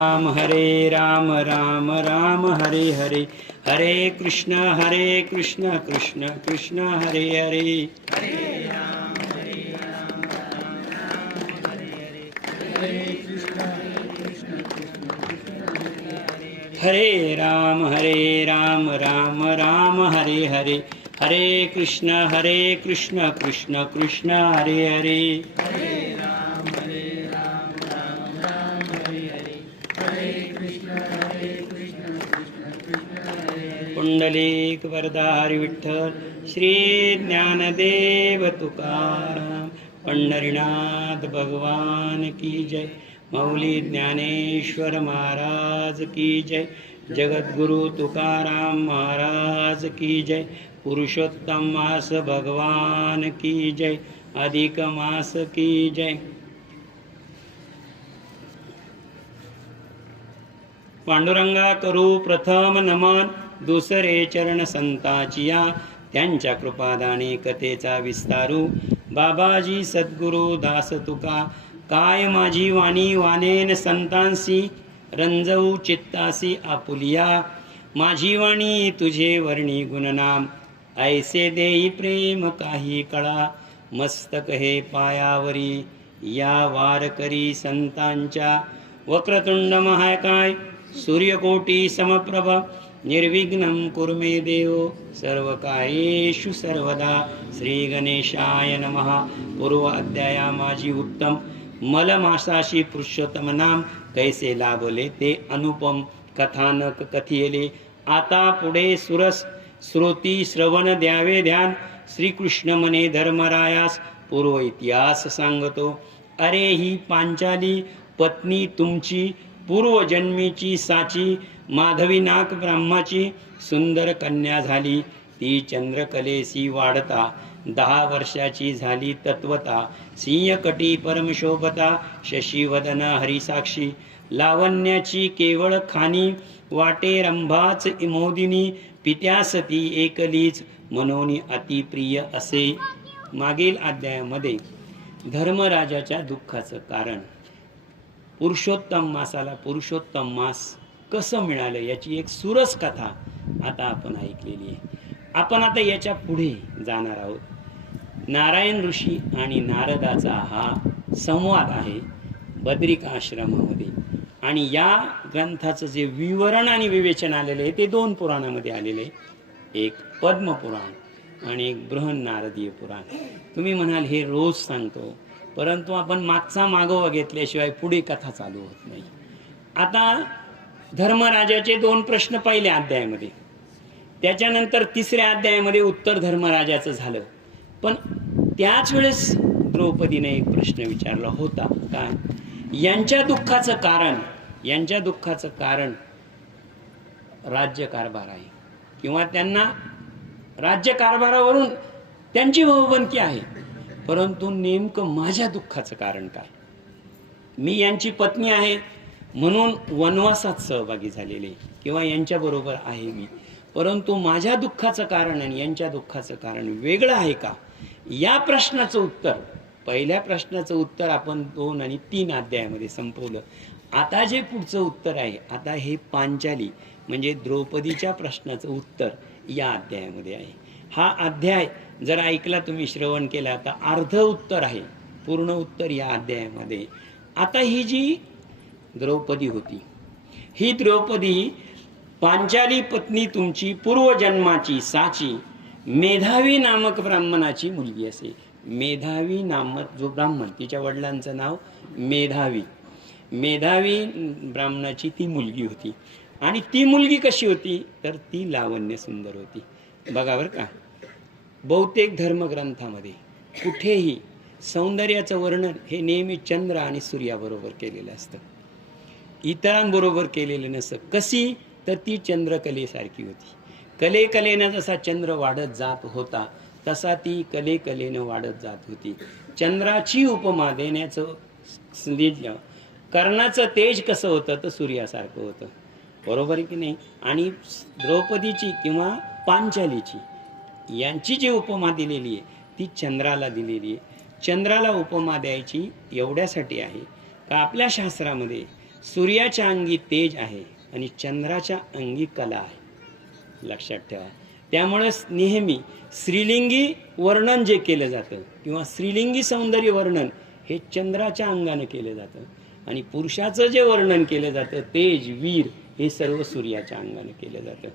राम हरे राम राम राम हरे हरे, हरे कृष्ण कृष्ण कृष्ण हरे हरे, हरे राम राम राम हरे हरे, हरे कृष्ण कृष्ण कृष्ण हरे हरे, पुंडलिक वरदारी विठ्ठल श्री ज्ञानदेव तुकाराम, पंढरीनाथ भगवान की जय, माऊली ज्ञानेश्वर महाराज की जय, जगद्गुरु तुकाराम महाराज की जय, पुरुषोत्तम मास भगवान की जय, अधिक मास की जय. पांडुरंगा करू प्रथम नमन, दुसरे चरण संताचिया, त्यांच्या कृपादाने कथेचा विस्तारू, बाबाजी सद्गुरु दास तुका, काय माझी वाणी वानेन संतांसी, रंजवू चित्तासी आपुलिया, माझी वाणी तुझे वर्णी गुणनाम, ऐसे देई प्रेम काही कळा, मस्तक हे पायावरी या वारकरी संतांच्या, वक्रतुंड महाकाय सूर्यकोटी समप्रभ, निर्विघ्नं कुरु मे देव सर्वकार्येषु सर्वदा. श्री गणेशाय नमः. पूर्व अध्याया माझी उत्तम, मलमासाशी पुरुषोत्तम नाम, कैसे लाभले ते अनुपम, कथानक कथियले आता पुढे सुरस, श्रोती श्रवण द्यावे ध्यान, श्रीकृष्ण म्हणे धर्मरायास पूर्व इतिहास सांगतो. अरे ही पांचाली पत्नी तुमची, पूर्वजन्मीची साची, माधवीनाक ब्रह्माची सुंदर कन्या झाली. ती चंद्रकलेसी वाढता 10 वर्षाची झाली तत्वता, सिंहकटी परमशोभता, शशीवदन हरिसाक्षी, लावण्याची केवळ खानी, वाटे रंभाच मोदिनी, पित्यासती एकलीच, मनोनी अतिप्रिय असे. मागील अध्यायामध्ये धर्मराजाच्या दुःखाचं कारण, पुरुषोत्तम मासाला पुरुषोत्तम मास कसं मिळालं याची एक सुरस कथा आता आपण ऐकलेली आहे. आपण आता याच्या पुढे जाणार आहोत. नारायण ऋषी आणि नारदाचा हा संवाद आहे बद्रिक आश्रमामध्ये, आणि या ग्रंथाचं जे विवरण आणि विवेचन आलेलं आहे ते 2 पुराणामध्ये आलेलं आहे. एक पद्मपुराण आणि एक बृहन्नारदीय पुराण. तुम्ही म्हणाल हे रोज सांगतो, परंतु आपण मागचा मागोवा घेतल्याशिवाय पुढे कथा चालू होत नाही. आता धर्मराजाचे 2 प्रश्न पहिल्या अध्यायामध्ये, त्याच्यानंतर 3ऱ्या अध्यायामध्ये उत्तर धर्मराजाचं झालं. पण त्याच वेळेस द्रौपदीने एक प्रश्न विचारला होता, काय? यांच्या दुःखाचं कारण राज्यकारभार आहे, किंवा त्यांना राज्यकारभारावरून त्यांची भवबंती आहे. परंतु नेमकं माझ्या दुःखाचं कारण काय? मी यांची पत्नी आहे म्हणून वनवासात सहभागी झालेले, किंवा यांच्या बरोबर आहे मी, परंतु माझ्या दुःखाचं कारण आणि यांच्या दुःखाचं कारण वेगळं आहे का? या प्रश्नाचं उत्तर, पहिल्या प्रश्नाचं उत्तर आपण 2 आणि 3 अध्यायामध्ये संपवलं. आता जे पुढचं उत्तर आहे, आता हे पांचाली म्हणजे द्रौपदीच्या प्रश्नाचं उत्तर या अध्यायामध्ये आहे. हा अध्याय जर ऐकला, तुम्ही श्रवण केला, तर अर्ध उत्तर आहे, पूर्ण उत्तर या अध्यायामध्ये. आता ही जी द्रौपदी होती, ही द्रौपदी पांचाली पत्नी तुमची, पूर्वजन्माची साची, मेधावी नामक ब्राह्मणाची मुलगी असे. मेधावी नामक जो ब्राह्मण, तिच्या वडिलांचं नाव मेधावी ब्राह्मणाची ती मुलगी होती. आणि ती मुलगी कशी होती? तर ती लावण्य सुंदर होती. बघा बरं का, बहुतेक धर्मग्रंथामध्ये कुठेही सौंदर्याचं वर्णन हे नेहमी चंद्र आणि सूर्याबरोबर केलेलं असतं, इतरांबरोबर केलेलं नसतं. कशी? तर ती चंद्रकलेसारखी होती. कलेनं जसा चंद्र वाढत जात होता, तसा ती कलेनं वाढत जात होती. चंद्राची उपमा देण्याचं दिलं. कर्णाचं तेज कसं होतं? तर सूर्यासारखं होतं, बरोबर आहे की नाही? आणि द्रौपदीची किंवा पांचालीची यांची जी उपमा दिलेली आहे ती चंद्राला दिलेली आहे. चंद्राला उपमा द्यायची एवढ्यासाठी आहे का आपल्या शास्त्रामध्ये सूर्याच्या अंगी तेज आहे आणि चंद्राच्या अंगी कला आहे, लक्षात ठेवा. त्यामुळे नेहमी स्त्रीलिंगी वर्णन जे केलं जातं किंवा स्त्रीलिंगी सौंदर्य वर्णन हे चंद्राच्या अंगाने केलं जातं आणि पुरुषाचं जे वर्णन केलं जातं तेज वीर हे सर्व सूर्याच्या अंगाने केलं जातं.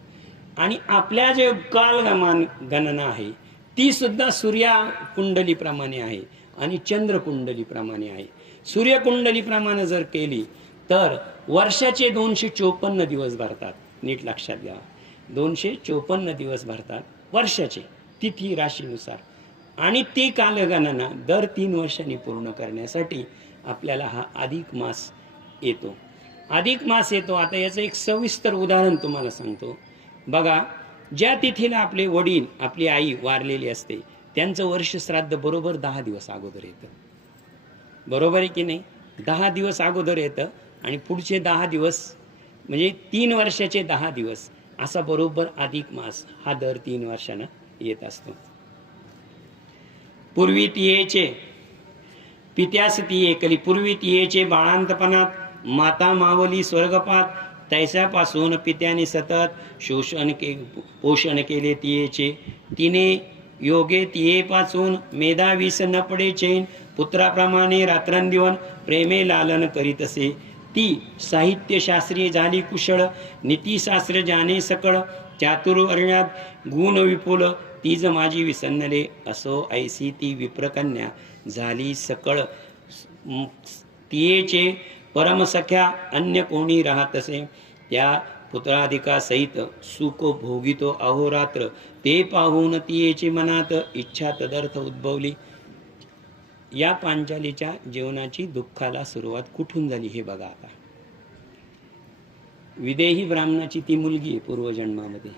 आणि आपल्या जे कालगमान गणना आहे ती सुद्धा सूर्या कुंडलीप्रमाणे आहे आणि चंद्र कुंडलीप्रमाणे आहे. सूर्यकुंडलीप्रमाणे जर केली तर वर्षाचे 254 दिवस भरतात. नीट लक्षात घ्या, 254 दिवस भरतात वर्षाचे, तिथी राशीनुसार. आणि ती कालगणना दर 3 वर्षांनी पूर्ण करण्यासाठी आपल्याला हा अधिक मास येतो. अधिक मास येतो. आता याचं एक सविस्तर उदाहरण तुम्हाला सांगतो. बघा, ज्या तिथीला आपले वडील आपली आई वारलेली असते त्यांचं वर्ष श्राद्ध बरोबर 10 दिवस अगोदर येतं. बरोबर आहे की नाही? 10 दिवस अगोदर येतं आणि पुढचे 10 दिवस म्हणजे 3 वर्षाचे 10 दिवस असा बरोबर अधिक मास हा दर 3 वर्षांना येत असतो. पूर्वी तियेचे पित्यास ती एकली, पूर्वी तियेचे बाळांतपणात माता मावली स्वर्गपात, तैसापासून पित्याने सतत पोषण केले तियेचे, तिने योगे तियेपासून मेधावीस न पडे चैन, पुत्राप्रमाणे रात्रंदिवन प्रेमे लालन करीतसे, ती साहित्यशास्त्रीय झाली कुशळ, नीतिशास्त्र जाणे सकळ, चातुर्वर्ण्यात गुण विपुल, तीज माझी विसन्नले, असो ऐसी ती विप्रकन्या झाली सकळ. तियेचे परमसख्या अन्य कोणी राहतसे, त्या पुत्राधिका सहित सुख भोगितो अहोरात्र, ते पाहून तियेचे मनात इच्छा तदर्थ उद्भवली. या पांचालीच्या जीवनाची दुःखाला सुरुवात कुठून झाली हे बघा. आता विदेही ब्राह्मणाची ती मुलगी आहे पूर्वजन्मामध्ये,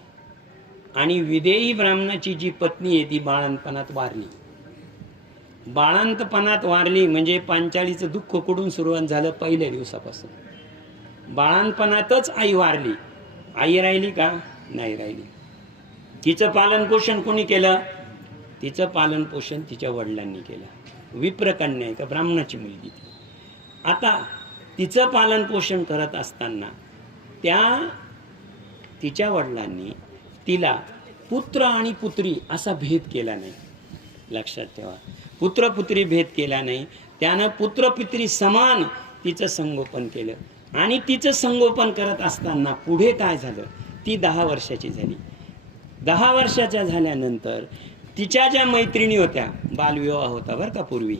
आणि विदेही ब्राह्मणाची जी पत्नी आहे ती बाळंतपणात वारली. बाळंतपणात वारली म्हणजे पांचालीचं दुःख कुठून सुरुवात झालं? पहिल्या दिवसापासून. बाळंतपणातच आई वारली. आई राहिली का? नाही राहिली. तिचं पालन पोषण कोणी केलं? तिचं पालन पोषण तिच्या वडिलांनी केलं. विप्रकन्या आहे का, ब्राह्मणाची मुलगी. आता तिचं पालन पोषण करत असताना तिच्या वडिलांनी तिला पुत्र आणि पुत्री असा भेद केला नाही. लक्षात ठेवा, पुत्र पुत्री भेद केला नाही. त्यानं पुत्र पुत्री समान तिचं संगोपन केलं. आणि तिचं संगोपन करत असताना पुढे काय झालं? ती 10 वर्षाची झाली. 10 वर्षाच्या झाल्यानंतर तिच्या ज्या मैत्रिणी होत्या, बालविवाह होता बरं का पूर्वी,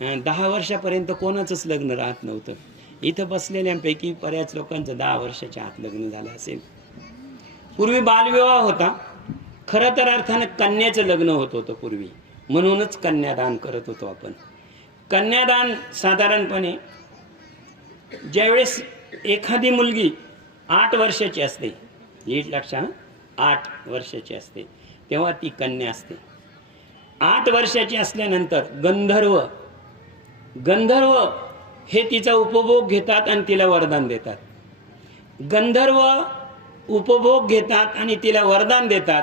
10 वर्षापर्यंत कोणाचंच लग्न राहत नव्हतं. इथं बसलेल्यांपैकी बऱ्याच लोकांचं 10 वर्षाच्या आत लग्न झालं असेल. पूर्वी बालविवाह होता. खरं तर अर्थानं कन्याचं लग्न होत होतं पूर्वी, म्हणूनच कन्यादान करत होतो आपण. कन्यादान साधारणपणे ज्यावेळेस एखादी मुलगी 8 वर्षाची असते, नीट लक्षात, 8 वर्षाची असते तेव्हा ती कन्या असते. 8 वर्षाची असल्यानंतर गंधर्व हे तिचा उपभोग घेतात आणि तिला वरदान देतात. गंधर्व उपभोग घेतात आणि तिला वरदान देतात.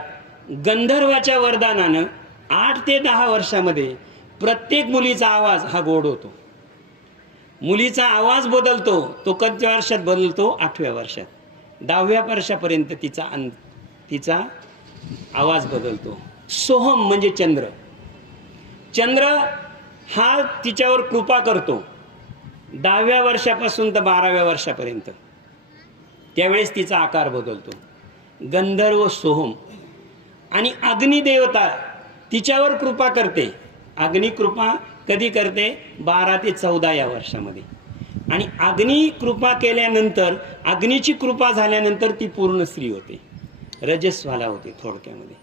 गंधर्वाच्या वरदानानं 8 ते 10 वर्षामध्ये प्रत्येक मुलीचा आवाज हा गोड होतो. मुलीचा आवाज बदलतो. तो कितव्या वर्षात बदलतो? 8व्या वर्षात. 10व्या वर्षापर्यंत तिचा आवाज बदलतो. सोहम म्हणजे चंद्र हा तिच्यावर कृपा करतो 10व्या वर्षापासून तर 12व्या वर्षापर्यंत. त्यावेळेस तिचा आकार बदलतो. गंधर्व सोहम. आणि अग्निदेवता तिच्यावर कृपा करते. अग्निकृपा कधी करते? 12 ते 14 या वर्षामध्ये. आणि अग्नी कृपा केल्यानंतर, अग्नीची कृपा झाल्यानंतर ती पूर्ण स्त्री होते, रजस्वाला होते. थोडक्यामध्ये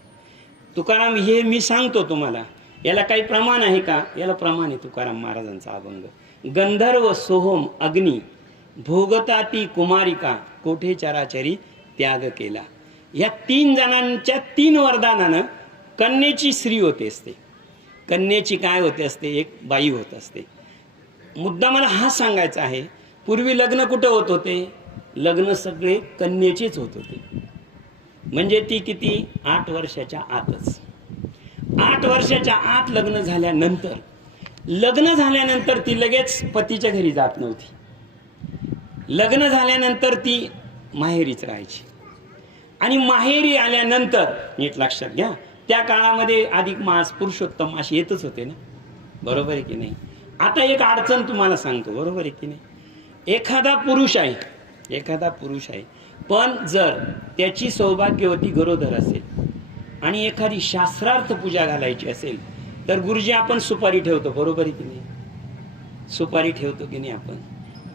तुकाराम, हे मी सांगतो तुम्हाला, याला काही प्रमाण आहे का? याला प्रमाण आहे तुकाराम महाराजांचा अभंग. गंधर्व सोहम अग्नी भोगता ती कुमारिका, कोठे चराचरी त्याग केला. या 3 जणांच्या 3 वरदानानं कन्येची स्त्री होते असते. कन्येची काय होते असते? एक बाई होत असते. मुद्दा मला हा सांगायचा आहे, पूर्वी लग्न कुठं होत होते? लग्न सगळे कन्येचेच होत होते. म्हणजे ती किती? 8 वर्षाच्या आतच. 8 वर्षाच्या आत लग्न झाल्यानंतर ती लगेच पतीच्या घरी जात नव्हती. लग्न झाल्यानंतर ती माहेरीच राहायची. आणि माहेरी आल्यानंतर नीट लक्षात घ्या, त्या काळामध्ये अधिक मास, पुरुषोत्तम मास येतच होते ना, बरोबर आहे की नाही. आता एक अडचण तुम्हाला सांगतो, बरोबर आहे की नाही. एखादा पुरुष आहे पण जर त्याची सौभाग्यवती गरोदर असेल आणि एखादी शास्त्रार्थ पूजा घालायची असेल तर गुरुजी आपण सुपारी ठेवतो, बरोबर आहे की नाही. सुपारी ठेवतो की नाही आपण.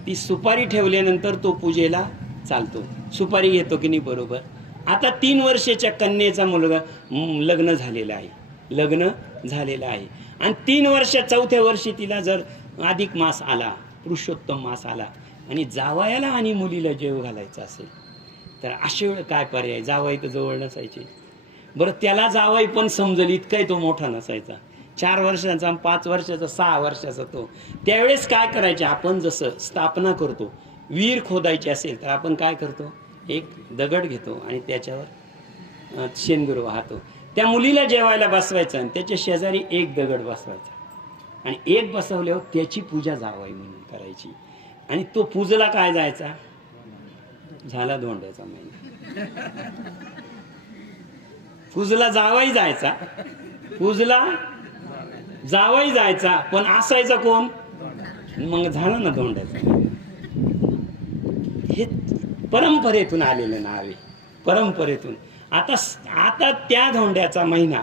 ती सुपारी ठेवल्यानंतर तो पूजेला चालतो, सुपारी घेतो की नाही, बरोबर. आता 3 वर्षाच्या कन्येचा मुलगा लग्न झालेला आहे आणि 3 वर्ष 4थ्या वर्षी तिला जर अधिक मास आला, पुरुषोत्तम मास आला आणि जावयाला आणि मुलीला जेव घालायचं असेल तर अशा वेळ काय पर्याय. जावई तर जवळ नसायचे. बरं, त्याला जावई पण समजल इतकाही तो मोठा नसायचा, 4 वर्षाचा, 5 वर्षाचा, 6 वर्षाचा तो. त्यावेळेस काय करायचे, आपण जसं स्थापना करतो, विहीर खोदायची असेल तर आपण काय करतो, एक दगड घेतो आणि त्याच्यावर शेंदूर वाहतो. त्या मुलीला जेवायला बसवायचं आणि त्याच्या शेजारी एक दगड बसवायचा आणि एक बसवल्यावर त्याची पूजा जावई म्हणून करायची. आणि तो पूजला काय जायचा, झाला धोंड्याचा महिना. पूजला जावई जायचा पण असायचा कोण, मग झाला ना धोंड्याचा. हे परंपरेतून आलेलं नाव आहे, परंपरेतून. आता त्या धोंड्याचा महिना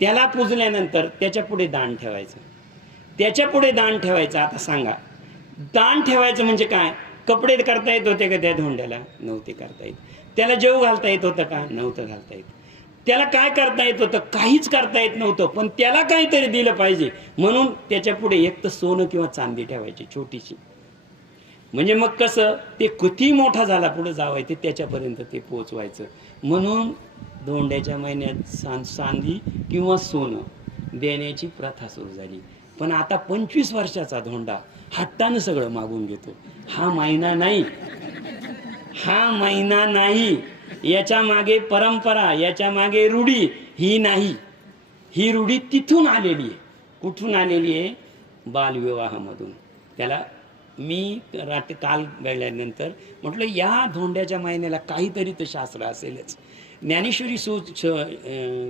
त्याला पूजल्यानंतर त्याच्या पुढे दान ठेवायचं. आता सांगा, दान ठेवायचं म्हणजे काय. कपडे करता येत होते का त्या धोंड्याला, नव्हते करता येत. त्याला जेव घालता येत होतं का, नव्हतं घालता येत. त्याला काय करता येत होतं, काहीच करता येत नव्हतं. पण त्याला काहीतरी दिलं पाहिजे म्हणून त्याच्या पुढे एक तर सोनं किंवा चांदी ठेवायची छोटीशी. म्हणजे मग कसं, ते किती मोठा झाला पुढे जावायचे त्याच्यापर्यंत ते पोचवायचं. म्हणून धोंड्याच्या महिन्यात चांदी किंवा सोनं देण्याची प्रथा सुरू झाली. पण आता 25 वर्षाचा धोंडा हट्टानं सगळं मागून घेतो. हा महिना नाही, याच्या मागे परंपरा, याच्या मागे रूढी ही नाही. ही रूढी तिथून आलेली आहे. कुठून आलेली आहे, बालविवाहामधून. त्याला मी काल गेल्यानंतर म्हटलं या धोंड्याच्या महिन्याला काहीतरी तर शास्त्र असेलच. ज्ञानेश्वरी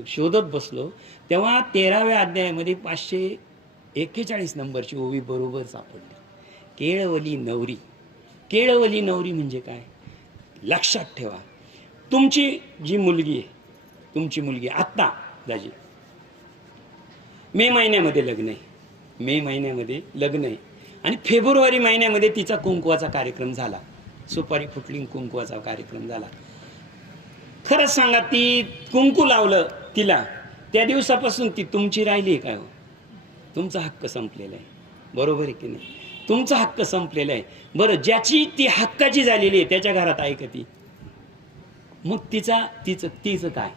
शोधत बसलो तेव्हा 13व्या अध्यायामध्ये 541 नंबरची ओवी बरोबर सापडली. केळवली नवरी म्हणजे काय, लक्षात ठेवा. तुमची जी मुलगी आहे, आत्ता दाजी मे महिन्यामध्ये लग्न आहे आणि फेब्रुवारी महिन्यामध्ये तिचा कुंकवाचा कार्यक्रम झाला, सुपारी फुटली, कुंकवाचा कार्यक्रम झाला. खरंच सांगा, ती कुंकू लावलं तिला, त्या दिवसापासून ती तुमची राहिली आहे काय हो. तुमचा हक्क संपलेला आहे, बरोबर आहे की नाही. तुमचा हक्क संपलेला आहे. बरं, ज्याची ती हक्काची झालेली आहे त्याच्या घरात आहे का ती, मग तिचं काय,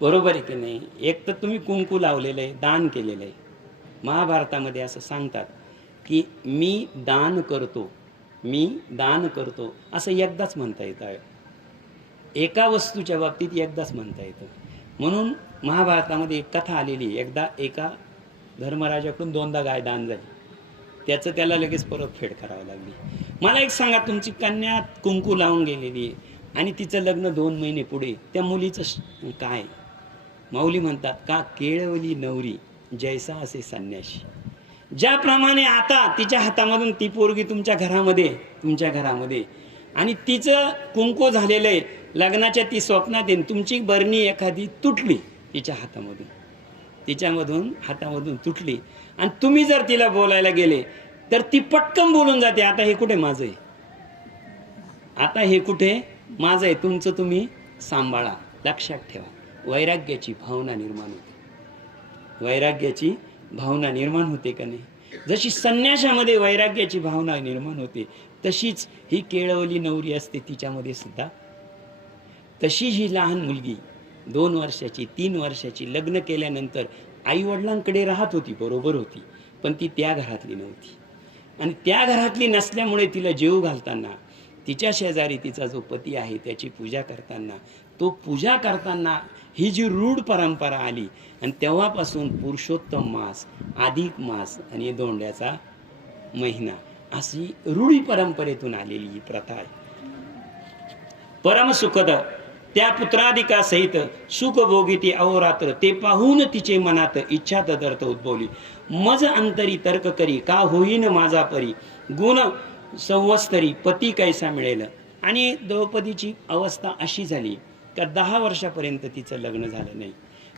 बरोबर आहे की नाही. एक तर तुम्ही कुंकू लावलेलं आहे, दान केलेलं आहे. महाभारतामध्ये असं सांगतात की मी दान करतो असं एकदाच म्हणता येतं. एका वस्तूच्या बाबतीत एकदाच म्हणता येतं. म्हणून महाभारतामध्ये एक कथा आलेली. एकदा एका धर्मराजाकडून 2दा गाय दान झाली, त्याचं त्याला लगेच परतफेड करावी लागली. मला एक सांगा, तुमची कन्या कुंकू लावून गेलेली आहे आणि तिचं लग्न 2 महिने पुढे, त्या मुलीचं काय. माऊली म्हणतात का केळवली नवरी जैसा असे संन्याशी. ज्याप्रमाणे आता तिच्या हातामधून ती पोरगी तुमच्या घरामध्ये आणि तिचं कुंकू झालेलं आहे, लग्नाच्या ती स्वप्नात येईन, तुमची बरणी एखादी तुटली तिच्या हातामधून तुटली आणि तुम्ही जर तिला बोलायला गेले तर ती पटकन बोलून जाते, आता हे कुठे माझं आहे, तुमचं तुम्ही सांभाळा. लक्षात ठेवा, वैराग्याची भावना निर्माण होते का नाही. जशी संन्यासामध्ये वैराग्याची भावना निर्माण होते तशीच ही केळवली नवरी असते तिच्यामध्ये सुद्धा. तशी ही लहान मुलगी 2 वर्षाची 3 वर्षाची लग्न केल्यानंतर आई वडिलांकडे राहत होती, बरोबर होती, पण ती त्या घरातली नव्हती. आणि त्या घरातली नसल्यामुळे तिला जेव घालताना तिच्या शेजारी तिचा जो पती आहे त्याची पूजा करताना ही जी रूढ परंपरा आली आणि तेव्हापासून पुरुषोत्तम मास, अधिक मास आणि धोंड्याचा महिना अशी रूढी परंपरेतून आलेली ही प्रथा आहे. परम सुखद त्या पुत्राधिकासहित सुख भोगिती अहोरात्र, ते पाहून तिचे मनात इच्छा तदर्थ उद्भवली. मज अंतरी तर्क करी, का होईन माझा परी, गुण संवत्सरी पती कैसा मिळेल. आणि द्रौपदीची अवस्था अशी झाली का 10 वर्षापर्यंत तिचं लग्न झालं नाही.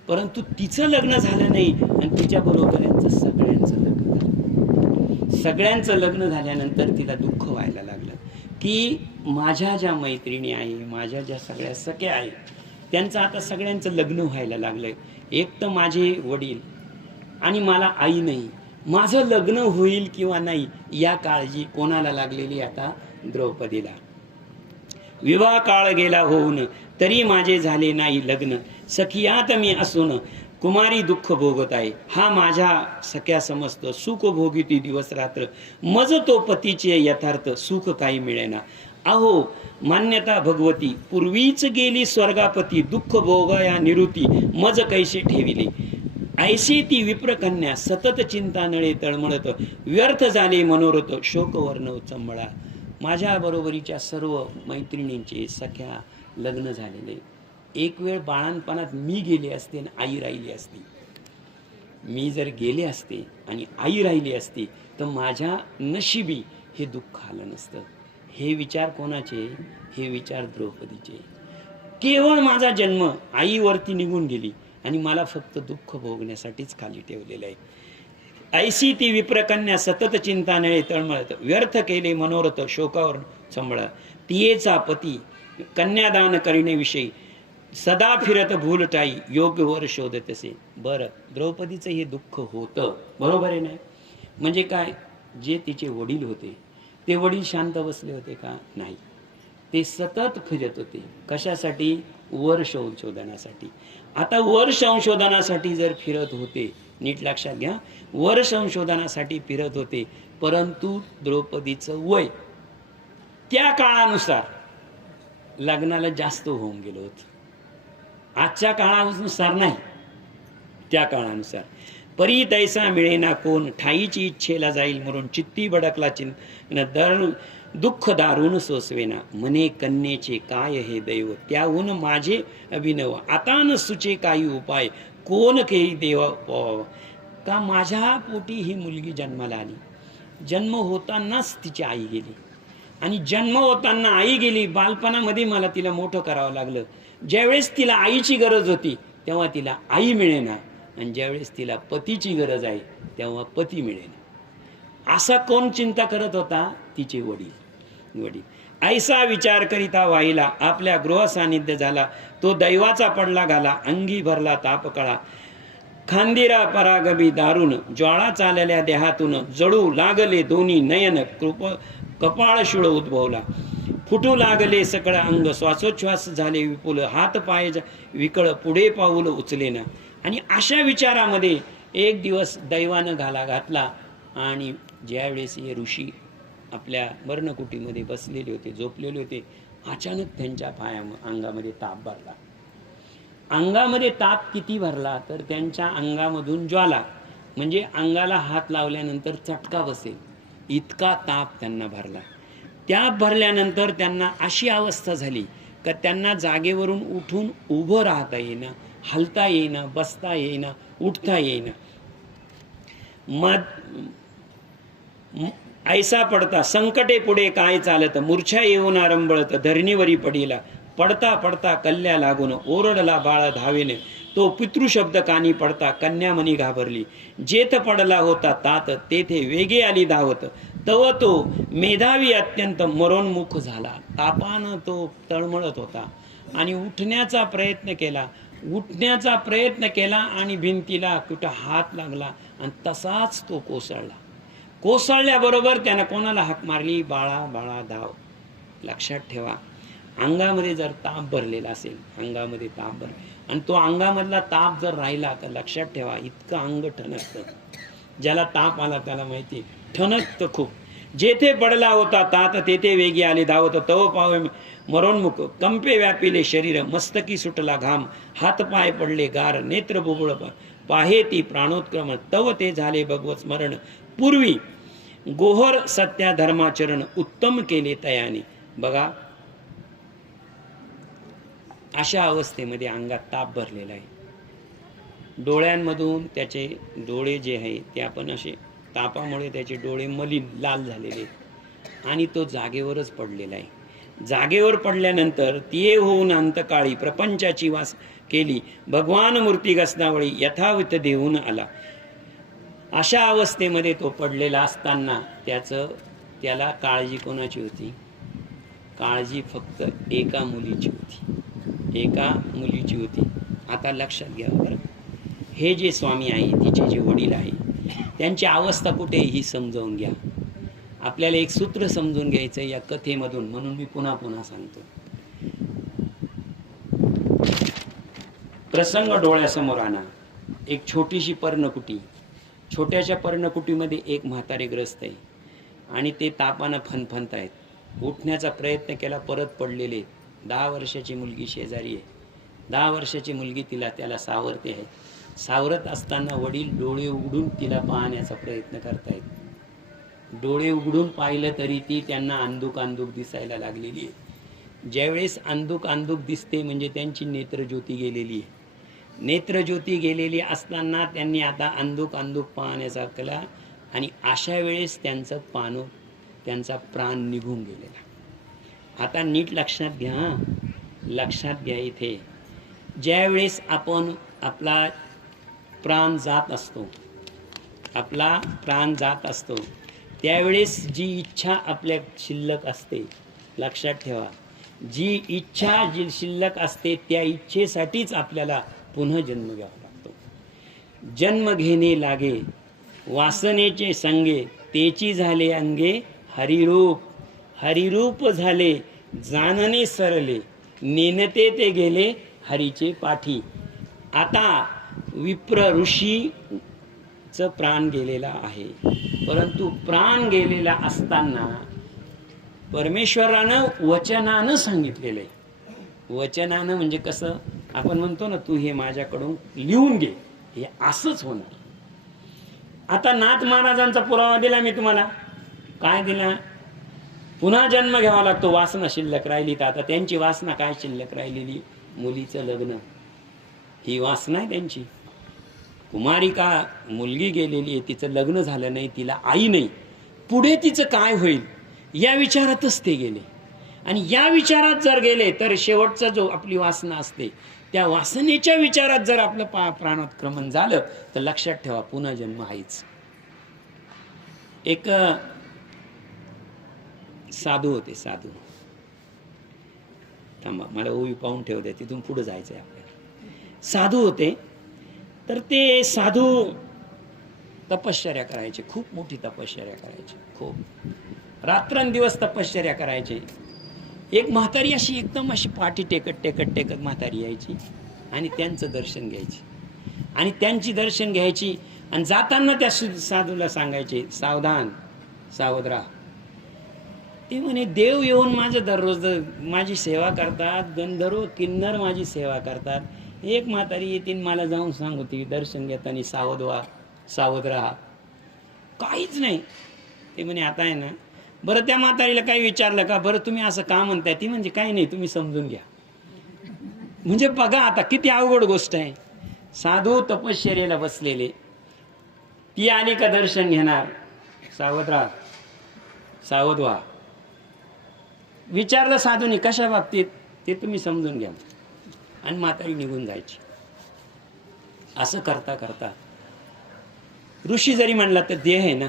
परंतु तिचं लग्न झालं नाही आणि तिच्या बरोबऱ्यांचं सगळ्यांचं लग्न झालं. सगळ्यांचं लग्न झाल्यानंतर तिला दुःख व्हायला लागलं की माझ्या ज्या मैत्रिणी आहे, माझ्या ज्या सगळ्या सख्या आहे, त्यांचं आता सगळ्यांचं लग्न व्हायला लागलंय. एक तर माझे वडील आणि मला आई नाही, माझं लग्न होईल किंवा नाही या काळजी कोणाला लागलेली आता? द्रौपदीला. विवाह काळ गेला होऊन तरी माझे झाले नाही लग्न, सखियात मी असून कुमारी दुःख भोगत आहे. हा माझ्या सख्या समजत, सुख भोगिती दिवस रात्र, मज तो पतीचे यथार्थ, सुख काही मिळेना. अहो मान्यता भगवती, पूर्वीच गेली स्वर्गापती, दुःख भोगया निवृत्ती, मज कैसे ठेविले. ऐशी ती विप्रकन्या, सतत चिंता नळे तळमळत, व्यर्थ झाले मनोरथ, शोकवर्ण चंबळा. माझ्या बरोबरीच्या सर्व मैत्रिणींचे सख्या लग्न झालेले. एक वेळ बाळणपणात मी गेले असते आणि आई राहिली असती. मी जर गेले असते आणि आई राहिली असती तर माझ्या नशिबी हे दुःख आलं नसतं. हे विचार कोणाचे? हे विचार द्रौपदीचे. केवळ माझा जन्म आईवरती निघून गेली आणि मला फक्त दुःख भोगण्यासाठीच खाली ठेवलेलं आहे. ऐशी ती विप्रकन्या, सतत चिंता नळे तळमळत, व्यर्थ केले मनोरथ, शोकावर चंबळ. तियेचा पती कन्यादान करण्याविषयी सदा फिरत भूलटाई, योग्य वर शोधत असे. बरं, द्रौपदीचं हे दुःख होतं, बरोबर आहे ना? म्हणजे काय, जे तिचे वडील होते ते वडील शांत बसले होते का? नाही. ते सतत फिरत होते. कशासाठी? वर संशोधनासाठी. आता वर संशोधनासाठी जर फिरत होते, नीट लक्षात घ्या, वर संशोधनासाठी फिरत होते, परंतु द्रौपदीचं वय त्या काळानुसार लग्नाला जास्त होऊन गेलं होतं. आजच्या काळानुसार नाही, त्या काळानुसार. परी तैसा मिळेना कोण, ठाईची इच्छेला जाईल मरून, चित्ती बडकला चिंतन दरुण, दुःख दारुण सोसवेना. मने कन्येचे काय हे दैव, त्याहून माझे अभिनव, आता न सुचे काही उपाय, कोण केही देवा पावावा. का माझ्या पोटी ही मुलगी जन्माला आली, जन्म होतानाच तिची आई गेली, आणि जन्म होताना आई गेली, बालपणामध्ये मला तिला मोठं करावं लागलं. ज्यावेळेस तिला आईची गरज होती तेव्हा तिला आई मिळेना, आणि ज्यावेळेस तिला पतीची गरज आहे तेव्हा पती मिळेना. असा कोण चिंता करत होता? तिचे वडील. ऐसा विचार करिता वाहिला, आपल्या गृह सानिध्य झाला, तो दैवाचा पडला घाला, अंगी भरला ताप कळा. खांदिरा परागबी दारुण, ज्वाळा चालल्या देहातून, जळू लागले दोन्ही नयन, कपाळ शिळ उद्भवला. फुटू लागले सकळ अंग, श्वासोच्छ्वास झाले विपुल, हात पाय विकळ, पुढे पाऊल उचलेना. आणि अशा विचारामध्ये एक दिवस दैवानं घातला, आणि ज्यावेळेस हे ऋषी आपल्या मरणकुटीमध्ये बसलेले होते, झोपलेले होते, अचानक त्यांच्या अंगामध्ये ताप भरला. अंगामध्ये ताप किती भरला तर त्यांच्या अंगामधून ज्वाला, म्हणजे अंगाला हात लावल्यानंतर चटका बसेल इतका ताप त्यांना भरला. ताप भरल्यानंतर त्यांना अशी अवस्था झाली का त्यांना जागेवरून उठून उभं राहता येईना, हलता येईना, बसता येईना, उठता येईना. ऐसा पडता संकटे पुढे काय चालत, मूर्छा येऊन आरंभळत, धरणीवरी पडीला. पडता पडता कल्ल्या लागून, ओरडला बाळ धावेने, तो पितृशब्द कानी पडता कन्यामणी घाबरली. जेथ पडला होता तात, तेथे वेगे आली धावत, तव तो मेधावी अत्यंत मरोन्मुख झाला. तापानं तो तळमळत होता आणि उठण्याचा प्रयत्न केला आणि भिंतीला कुठं हात लागला आणि तसाच तो कोसळला. कोसळल्याबरोबर त्यानं कोणाला हाक मारली? बाळा बाळा धाव. लक्षात ठेवा, अंगामध्ये जर ताप भरलेला असेल, अंगामध्ये ताप भर, आणि तो अंगामधला ताप जर राहिला तर लक्षात ठेवा इतकं अंग ठणकतं. ज्याला ताप आला त्याला माहिती, ठणकतं खूप. जेथे पडला होता तात, तेथे वेगी आले धावत, तव पावे मरोन्मुख, कंपे व्यापिले शरीर, मस्तकी सुटला घाम, हात पाय पडले गार, नेत्र बुबुळ पाहे ती प्राणोत्क्रमण, तव ते झाले भगवत स्मरण. पूर्वी गोहर सत्या धर्माचरण उत्तम केले तयाने. बघा अशा अवस्थेमध्ये अंगात ताप भरलेला आहे. डोळ्यांमधून त्याचे डोळे जे आहे ते आपण असे तापामुळे त्याचे डोळे मलिन लाल झालेले आणि तो जागेवरच पडलेला आहे. जागेवर पडल्यानंतर तिये होऊन अंतकाळी प्रपंचाची वास केली भगवान मूर्ती गसनावळी यथावित देऊन आला. अशा अवस्थेमध्ये तो पडलेला असताना त्याला काळजी कोणाची होती? काळजी फक्त एका मुलीची होती, एका मुलीची होती. आता लक्षात घ्या बरं, हे जे स्वामी आहे, तिचे जे वडील आहे, त्यांची अवस्था कुठे ही समजावून घ्या. आपल्याला एक सूत्र समजून घ्यायचं या कथेमधून, म्हणून मी पुन्हा पुन्हा सांगतो. प्रसंग डोळ्यासमोर आणा. एक छोटीशी पर्णकुटी, छोट्याशा पर्णकुटीमध्ये एक म्हातारे ग्रस्त आहे आणि ते तापानं फणफणत आहेत. उठण्याचा प्रयत्न केला, परत पडलेले. 10 वर्षाची मुलगी शेजारी आहे. 10 वर्षाची मुलगी त्याला सावरते आहे. सावरत असताना वडील डोळे उघडून तिला पाहण्याचा प्रयत्न करतायत. डोळे उघडून पाहिलं तरी ती त्यांना अंधुक अंधुक दिसायला लागलेली आहे. ज्यावेळेस अंधुक अंधुक दिसते म्हणजे त्यांची नेत्रज्योती गेलेली आहे. नेत्रज्योती गेलेली असताना त्यांनी आता अंधुक अंधुक पाहण्याचा केला आणि अशा वेळेस त्यांचा प्राण निघून गेलेला. आता नीट लक्षात घ्या, लक्षात घ्या. इथे ज्यावेळेस आपण आपला प्राण जात असतो त्यावेळेस जी इच्छा आपल्या शिल्लक असते, लक्षात ठेवा, जी इच्छा जी शिल्लक असते त्या इच्छेसाठीच आपल्याला पुन्हा जन्म घ्यावा लागतो. जन्म घेणे लागे वासनेचे संगे, तेची झाले अंगे हरिरूप. हरिरूप झाले जानने सरले, नेनते ते गेले हरीचे पाठी. आता विप्र ऋषीचं प्राण गेलेला आहे, परंतु प्राण गेलेला असताना परमेश्वरानं वचनानं सांगितलेलं आहे. वचनानं म्हणजे कसं, आपण म्हणतो ना, तू हे माझ्याकडून लिहून घे, हे असंच होणार. आता नाथ महाराजांचा पुरावा दिला मी तुम्हाला. काय दिला? पुन्हा जन्म घ्यावा लागतो. वासना शिल्लक राहिली तर आता त्यांची वासना काय शिल्लक राहिलेली? मुलीचं लग्न. ही वासना आहे त्यांची. कुमारिका मुलगी गेलेली आहे, तिचं लग्न झालं नाही, तिला आई नाही, पुढे तिचं काय होईल या विचारातच ते गेले. आणि या विचारात जर गेले तर शेवटचा जो आपली वासना असते त्या वासनेच्या विचारात जर आपलं प्राणोत्क्रमण झालं तर लक्षात ठेवा, पुन्हा जन्म आहेच. एक साधू होते, साधू. थांबा, मला ओवी पाहून ठेवू द्या, तिथून पुढे जायचंय आपल्याला. साधू होते, तर ते साधू तपश्चर्या करायचे, खूप मोठी तपश्चर्या करायचे, खूप रात्रंदिवस तपश्चर्या करायचे. एक म्हातारी अशी एकदम अशी पाठी टेकत म्हातारी यायची आणि त्यांचं दर्शन घ्यायची आणि त्यांची दर्शन घ्यायची आणि जाताना त्या साधूला सांगायचे, सावधान, सावध राहा. ते म्हणे, देव येऊन माझं दररोज माझी सेवा करतात, गंधर्व किन्नर माझी सेवा करतात, एक म्हातारी येते मला जाऊन सांगते दर्शन घेताना सावध व्हा, सावध राहा. काहीच नाही. ते म्हणे, आता आहे ना, बरं त्या म्हातारीला काही विचारलं का, बरं तुम्ही असं का म्हणताय? ती म्हणजे काही नाही, तुम्ही समजून घ्या. म्हणजे बघा आता किती अवघड गोष्ट आहे. साधू तपश्चर्येला बसलेले, ती आली का दर्शन घेणार, सावध राहा, सावध व्हा. विचारलं साधूने कशा बाबतीत, ते तुम्ही समजून घ्या, आणि म्हातारी निघून जायची. असं करता करता ऋषी जरी म्हणला तर देह आहे ना,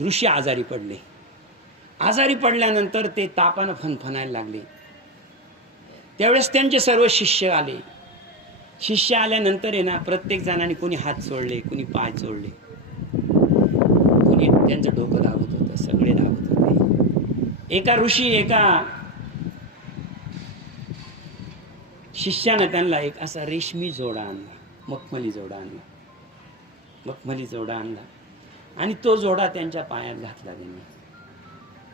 ऋषी आजारी पडले. आजारी पडल्यानंतर ते तापानं फणफणायला लागले. त्यावेळेस त्यांचे सर्व शिष्य आले. शिष्य आल्यानंतर आहे ना, प्रत्येक जणांनी कोणी हात सोडले, कोणी पाय सोडले, कोणी त्यांचं डोकं दाबत होतं, सगळे दाबत होते. एका शिष्यानं त्यांना एक असा रेशमी जोडा आणला, मखमली जोडा आणला आणि तो जोडा त्यांच्या पायात घातला.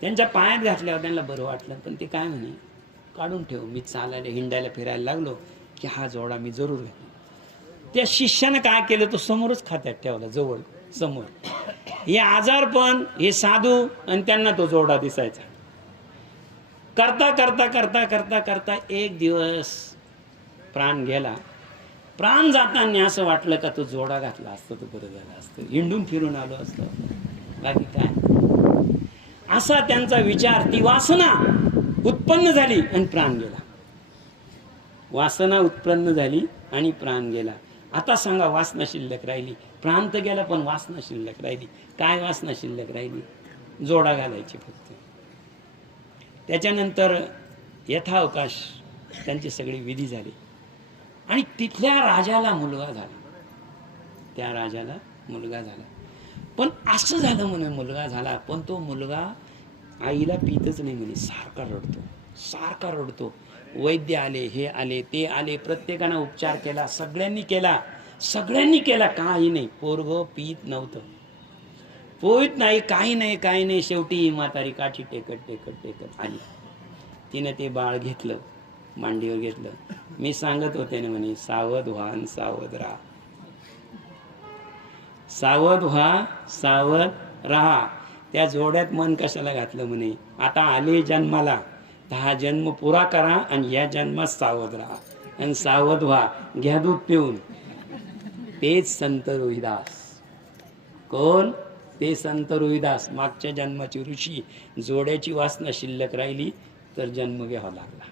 त्यांच्या पायात घातल्यावर त्यांना बरं वाटलं, पण ते काय म्हणे, काढून ठेव, मी चालायला हिंडायला फिरायला लागलो की हा जोडा मी जरूर घालेन. त्या शिष्यानं काय केलं, तो समोरच खात्यात ठेवला, जवळ समोर. हे आजारपण, हे साधू, आणि त्यांना तो जोडा दिसायचा. करता करता करता करता करता एक दिवस प्राण गेला. प्राण जाताना असं वाटलं का तो जोडा घातला असतं तर बरं झालं असतं, हिंडून फिरून आलो असतो, बाकी काय. असा त्यांचा विचार. ती वासना उत्पन्न झाली आणि प्राण गेला. वासना उत्पन्न झाली आणि प्राण गेला. आता सांगा, वासना शिल्लक राहिली. प्राण तर गेला पण वासना शिल्लक राहिली. काय वासना शिल्लक राहिली? जोडा घालायची फक्त. त्याच्यानंतर यथावकाश त्यांची सगळी विधी झाली आणि तिथल्या राजाला मुलगा झाला. त्या राजाला मुलगा झाला. पण असं झालं म्हणून मुलगा झाला, पण तो मुलगा आईला पितच नाही म्हणे. सारखा रडतो, सारखा रडतो. वैद्य आले, हे आले, ते आले, प्रत्येकानं उपचार केला, सगळ्यांनी केला, काही नाही. पोरगं पीत नव्हतं, पोईत नाही, काही नाही. शेवटी म्हातारी काठी टेकत आली. तिनं ते बाळ घेतलं, मांडीवर घेतलं. मी सांगत होते ना म्हणे, सावध व्हा आणि सावध राहा. सावध व्हा, सावध राहा. त्या जोड्यात मन कशाला घातलं म्हणे, आता आले जन्माला, हा जन्म पुरा करा आणि या जन्मात सावध राहा आणि सावध व्हा. घ्या दूध पिऊन. तेच संत रोहिदास. कोण? ते संत रोहिदास. मागच्या जन्माची ऋषी. जोड्याची वासना शिल्लक राहिली तर जन्म घ्यावा लागला.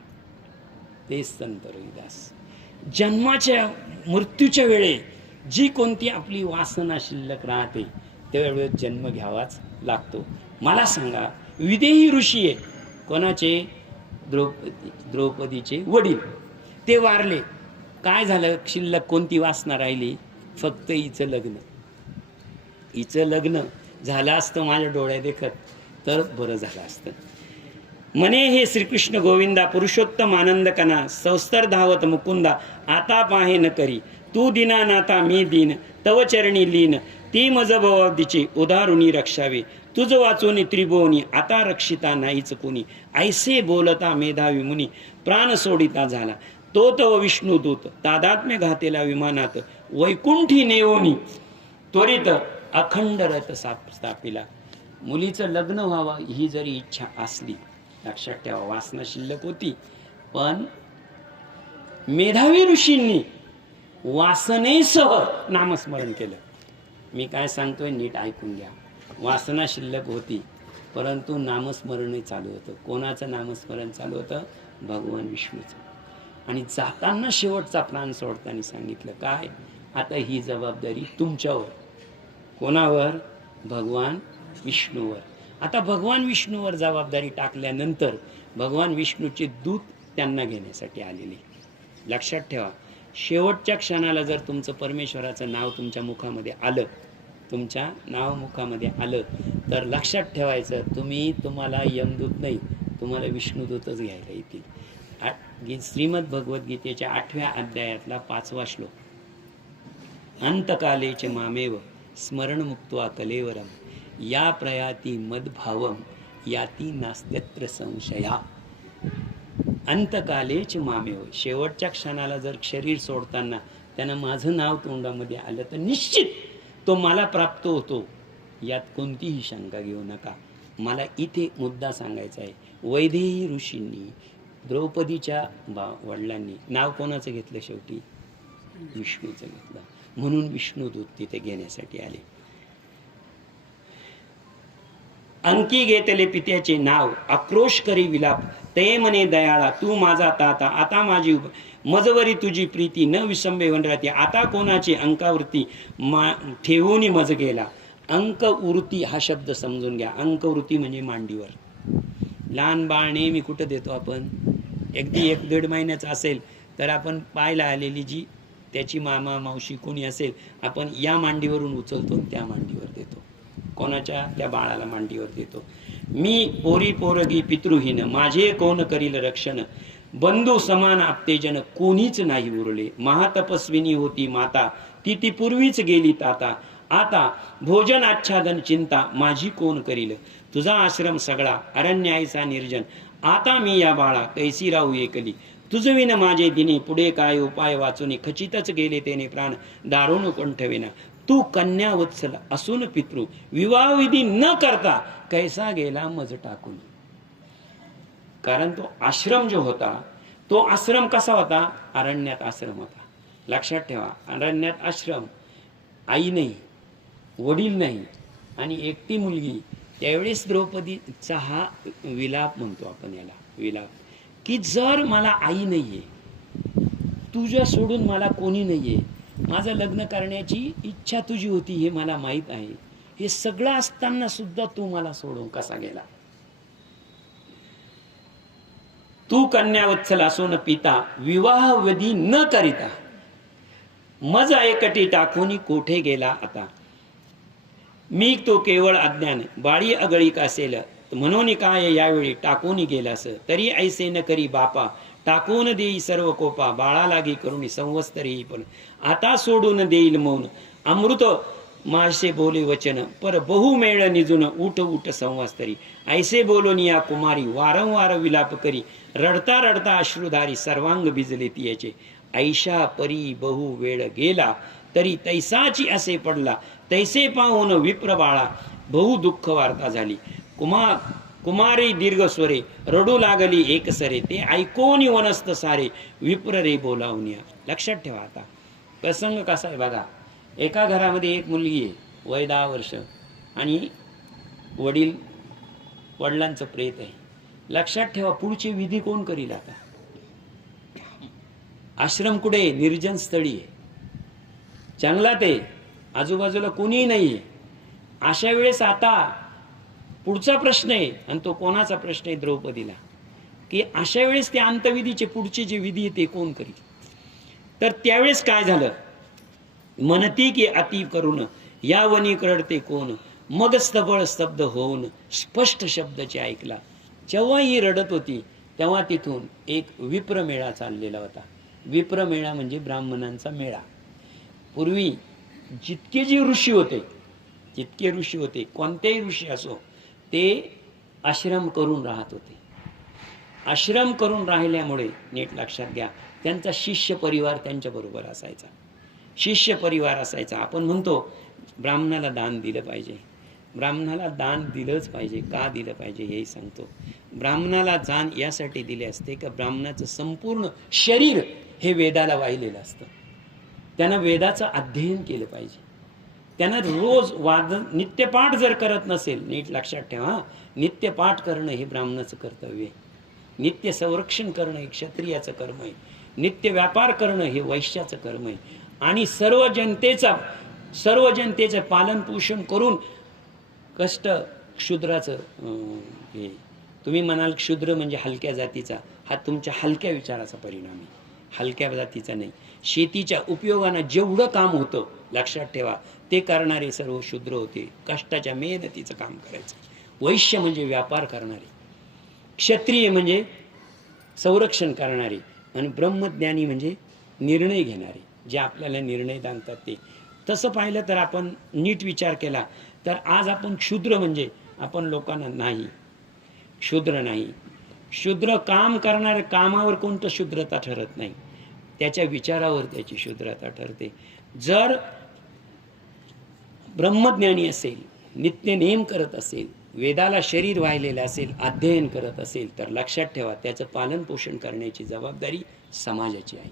तेच संत रोहिदास. जन्माच्या मृत्यूच्या वेळे जी कोणती आपली वासना शिल्लक राहते त्यावेळेस जन्म घ्यावाच लागतो. मला सांगा, विदेही ऋषी आहे. कोणाचे? द्रौपदीचे वडील. ते वारले. काय झालं? शिल्लक कोणती वासना राहिली? फक्त हिचं लग्न. हिचं लग्न झालं असतं माझ्या डोळ्या देखत तर बरं झालं असतं. म्हणे हे श्रीकृष्ण गोविंदा पुरुषोत्तम आनंद कना संस्तर धावत मुकुंदा आता पाहे न करी तू दीनानाथा मी दीन तव चरणी लीन ती मज भवाब्दीची उदारुणी रक्षावे तुझ वाचून त्रिभुवनी आता रक्षिता नाहीच कोणी ऐसे बोलता मेधावी मुनी प्राण सोडिता झाला तो तव विष्णुदूत तादात्म्य घातेला विमानात वैकुंठी नेवोनी त्वरित अखंड रथ स्थापिला. मुलीचं लग्न व्हावं ही जरी इच्छा असली, लक्षात ठेवा, वासना शिल्लक होती, पण मेधावी ऋषींनी वासनेसह नामस्मरण केलं. मी काय सांगतोय नीट ऐकून घ्या. वासना शिल्लक होती परंतु नामस्मरण चालू होतं. कोणाचं नामस्मरण चालू होतं? भगवान विष्णूचं. आणि जाताना शेवटचा प्राण सोडताना सांगितलं काय? आता ही जबाबदारी तुमच्यावर. कोणावर? भगवान विष्णूवर. आता भगवान विष्णूवर जबाबदारी टाकल्यानंतर भगवान विष्णूचे दूत त्यांना घेण्यासाठी आलेले. लक्षात ठेवा, शेवटच्या क्षणाला जर तुमचं परमेश्वराचं नाव तुमच्या मुखामध्ये आलं, तुमच्या नाव मुखामध्ये आलं तर लक्षात ठेवायचं, तुम्हाला यमदूत नाही, तुम्हाला विष्णुदूतच घ्यायला येतील. श्रीमद भगवद्गीतेच्या 8व्या अध्यायातला 5वा श्लोक. अंतकालेच मामेव स्मरण मुक्त्वा कलेवरम या प्रयाती मदभावम याती नास्त्यत्र संशया. अंतकालेच मामेव, शेवटच्या क्षणाला जर शरीर सोडताना त्यानं माझं नाव तोंडामध्ये आलं तर निश्चित तो मला प्राप्त होतो, यात कोणतीही शंका घेऊ नका. मला इथे मुद्दा सांगायचा आहे. वैदेही ऋषींनी द्रौपदीच्या वडिलांनी नाव कोणाचं घेतलं? शेवटी विष्णूचं घेतलं. म्हणून विष्णुदूत तिथे घेण्यासाठी आले. अंकी घेतले पित्याचे नाव आक्रोश करी विलाप ते म्हणे दयाळा तू माझा ताता आता माझी मजवरी तुझी प्रीती न विसंबे वनराती आता कोणाची अंकावृत्ती ठेवून मज गेला. अंकवृत्ती हा शब्द समजून घ्या. अंकवृत्ती म्हणजे मांडीवर. लहान बाळ नेहमी कुठं देतो आपण? अगदी 1-1.5 महिन्याचं असेल तर आपण पाहायला आलेली जी त्याची मामा मावशी कोणी असेल, आपण या मांडीवरून उचलतो त्या मांडीवर देतो. कोणाच्या? त्या बाळाला मांडीवर देतो. मी पोरी पोरगी पितृहीन माझे कोण करील रक्षण बंधू समान आपतेजन कोणीच नाही उरले. महातपस्विनी होती माता ती पूर्वीच गेली ताता आता भोजन आच्छादन चिंता माझी कोण करील. तुझा आश्रम सगळा अरण्यायचा निर्जन आता मी या बाळा कैसी राहू एकली. तुझविन माझे दिने पुढे काय उपाय वाचून खचितच गेले तेने प्राण दारुण कंठविना. तू कन्या वत्सल असून पितृ विवाहविधी न करता कैसा गेला मज टाकून. कारण तो आश्रम जो होता तो आश्रम कसा होता? अरण्यात आश्रम होता. लक्षात ठेवा, अरण्यात आश्रम, आई नाही, वडील नाही आणि एकटी मुलगी. त्यावेळेस द्रौपदीचा हा विलाप म्हणतो आपण याला, विलाप, की जर मला आई नाहीये, तुझ्या सोडून मला कोणी नाहीये, माझं लग्न करण्याची इच्छा तुझी होती हे मला माहीत आहे, हे सगळं असताना सुद्धा तू मला सोडून कसा गेला. तू कन्यावत्सल असून पिता विवाह विधी न करिता मज एकटी टाकून कोठे गेला आता. मी तो केवळ अज्ञान बाळी अगळीक असेल म्हणून काय यावेळी टाकून गेलास. तरी ऐसे न करी बापा टाकून देई सर्व कोपा. बाळा लागी करून संवत्सरी पण आता सोडून देईल मौन. अमृत मासे बोले वचन पर बहु मेळ निजून उठ उठ संवत्सरी. ऐसे बोलून या कुमारी वारंवार विलाप करी. रडता रडता अश्रुधारी सर्वांग भिजले तियाचे. ऐशा परी बहु वेळ गेला तरी तैसाची असे पडला. तैसे पाहून विप्र बाळा बहु दुःख वार्ता झाली. कुमारी दीर्घ स्वरे रडू लागली एक सरे. ते ऐकोनी वनस्त सारे विप्र रे बोलावून. लक्षात ठेवा, आता प्रसंग कसा आहे बघा. एका घरामध्ये एक मुलगी आहे, वय 10 वर्ष, आणि वडिलांचं प्रेत आहे. लक्षात ठेवा, पुढची विधी कोण करील आता? आश्रम कुठे? निर्जन स्थळी आहे, जंगलात आहे, आजूबाजूला कोणीही नाहीये. अशा वेळेस आता पुढचा प्रश्न आहे, आणि तो कोणाचा प्रश्न आहे? द्रौपदीला, की अशा वेळेस ते अंतविधीचे पुढचे जे विधी आहे ते कोण करील? तर त्यावेळेस काय झालं? म्हणती की अति करून या वनी करडते कोण. मग स्तबळ स्तब्ध होऊन स्पष्ट शब्दाचे ऐकला. जेव्हा ही रडत होती तेव्हा तिथून एक विप्र मेळा चाललेला होता. विप्र मेळा म्हणजे ब्राह्मणांचा मेळा. पूर्वी जितके ऋषी होते, कोणतेही ऋषी असो, ते आश्रम करून राहत होते. आश्रम करून राहिल्यामुळे नीट लक्षात घ्या, त्यांचा शिष्य परिवार त्यांच्या बरोबर असायचा. शिष्य परिवार असायचा. आपण म्हणतो ब्राह्मणाला दान दिलं पाहिजे. ब्राह्मणाला दान दिलंच पाहिजे. का दिलं पाहिजे हेही सांगतो. ब्राह्मणाला दान यासाठी दिले असते का ब्राह्मणाचं संपूर्ण शरीर हे वेदाला वाहिलेलं असतं. त्यानं वेदाचं अध्ययन केलं पाहिजे. त्यानं रोज नित्यपाठ जर करत नसेल, नीट लक्षात ठेवा, नित्यपाठ करणं हे ब्राह्मणाचं कर्तव्य आहे. नित्य संरक्षण करणं हे क्षत्रियाचं कर्म आहे. नित्य व्यापार करणं हे वैश्याचं कर्म आहे. आणि सर्व जनतेचं पालन पोषण करून कष्ट क्षुद्राचं हे. तुम्ही म्हणाल क्षुद्र म्हणजे हलक्या जातीचा, हा तुमच्या हलक्या विचाराचा परिणाम आहे, हलक्या जातीचा नाही. शेतीच्या उपयोगानं जेवढं काम होतं, लक्षात ठेवा, ते करणारे सर्व शूद्र होते. कष्टाच्या मेहनतीचं काम करायचं. वैश्य म्हणजे व्यापार करणारे, क्षत्रिय म्हणजे संरक्षण करणारे, आणि ब्रह्मज्ञानी म्हणजे निर्णय घेणारे, जे आपल्याला निर्णय सांगतात ते. तसं पाहिलं तर आपण नीट विचार केला तर आज आपण क्षुद्र म्हणजे आपण लोकांना नाही, क्षुद्र नाही. शूद्र काम करणाऱ्या कामावर कोणतं शूद्रता ठरत नाही, त्याच्या विचारावर त्याची शूद्रता ठरते. जर ब्रह्मज्ञानी असेल, नित्य नेम करत असेल, वेदाला शरीर वाहिलेलं असेल, अध्ययन करत असेल, तर लक्षात ठेवा त्याचं पालन पोषण करण्याची जबाबदारी समाजाची आहे.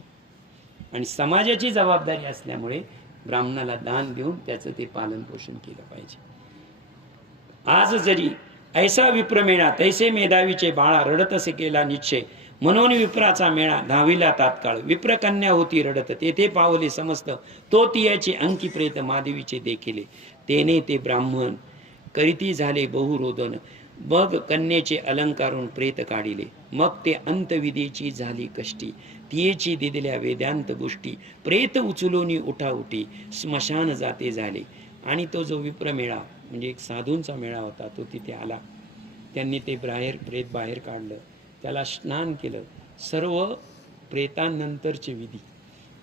आणि समाजाची जबाबदारी असल्यामुळे ब्राह्मणाला दान देऊन त्याचं ते पालन पोषण केलं पाहिजे. आज जरी ऐसा विप्र मेळा तैसे मेधावीचे बाळा रडत असे केला निश्चय. म्हणून विप्राचा मेळा धाविला तात्काळ. विप्रकन्या होती रडत तेथे पावले समस्त. तो तियाचे अंकी प्रेत माधवीचे देखिले. तेने ते ब्राह्मण करीती झाले बहुरोदन. बघ कन्येचे अलंकारून प्रेत काढिले. मग ते अंतविधीची झाली कष्टी. तियेची दिदल्या वेदांत गोष्टी. प्रेत उचलोनी उठा उठी स्मशान जाते झाले. आणि तो जो विप्र मेळा म्हणजे एक साधूंचा मेळा होता, तो तिथे आला. त्यांनी ते प्रेत बाहेर काढलं, त्याला स्नान केलं. सर्व प्रेतांनंतरचे विधी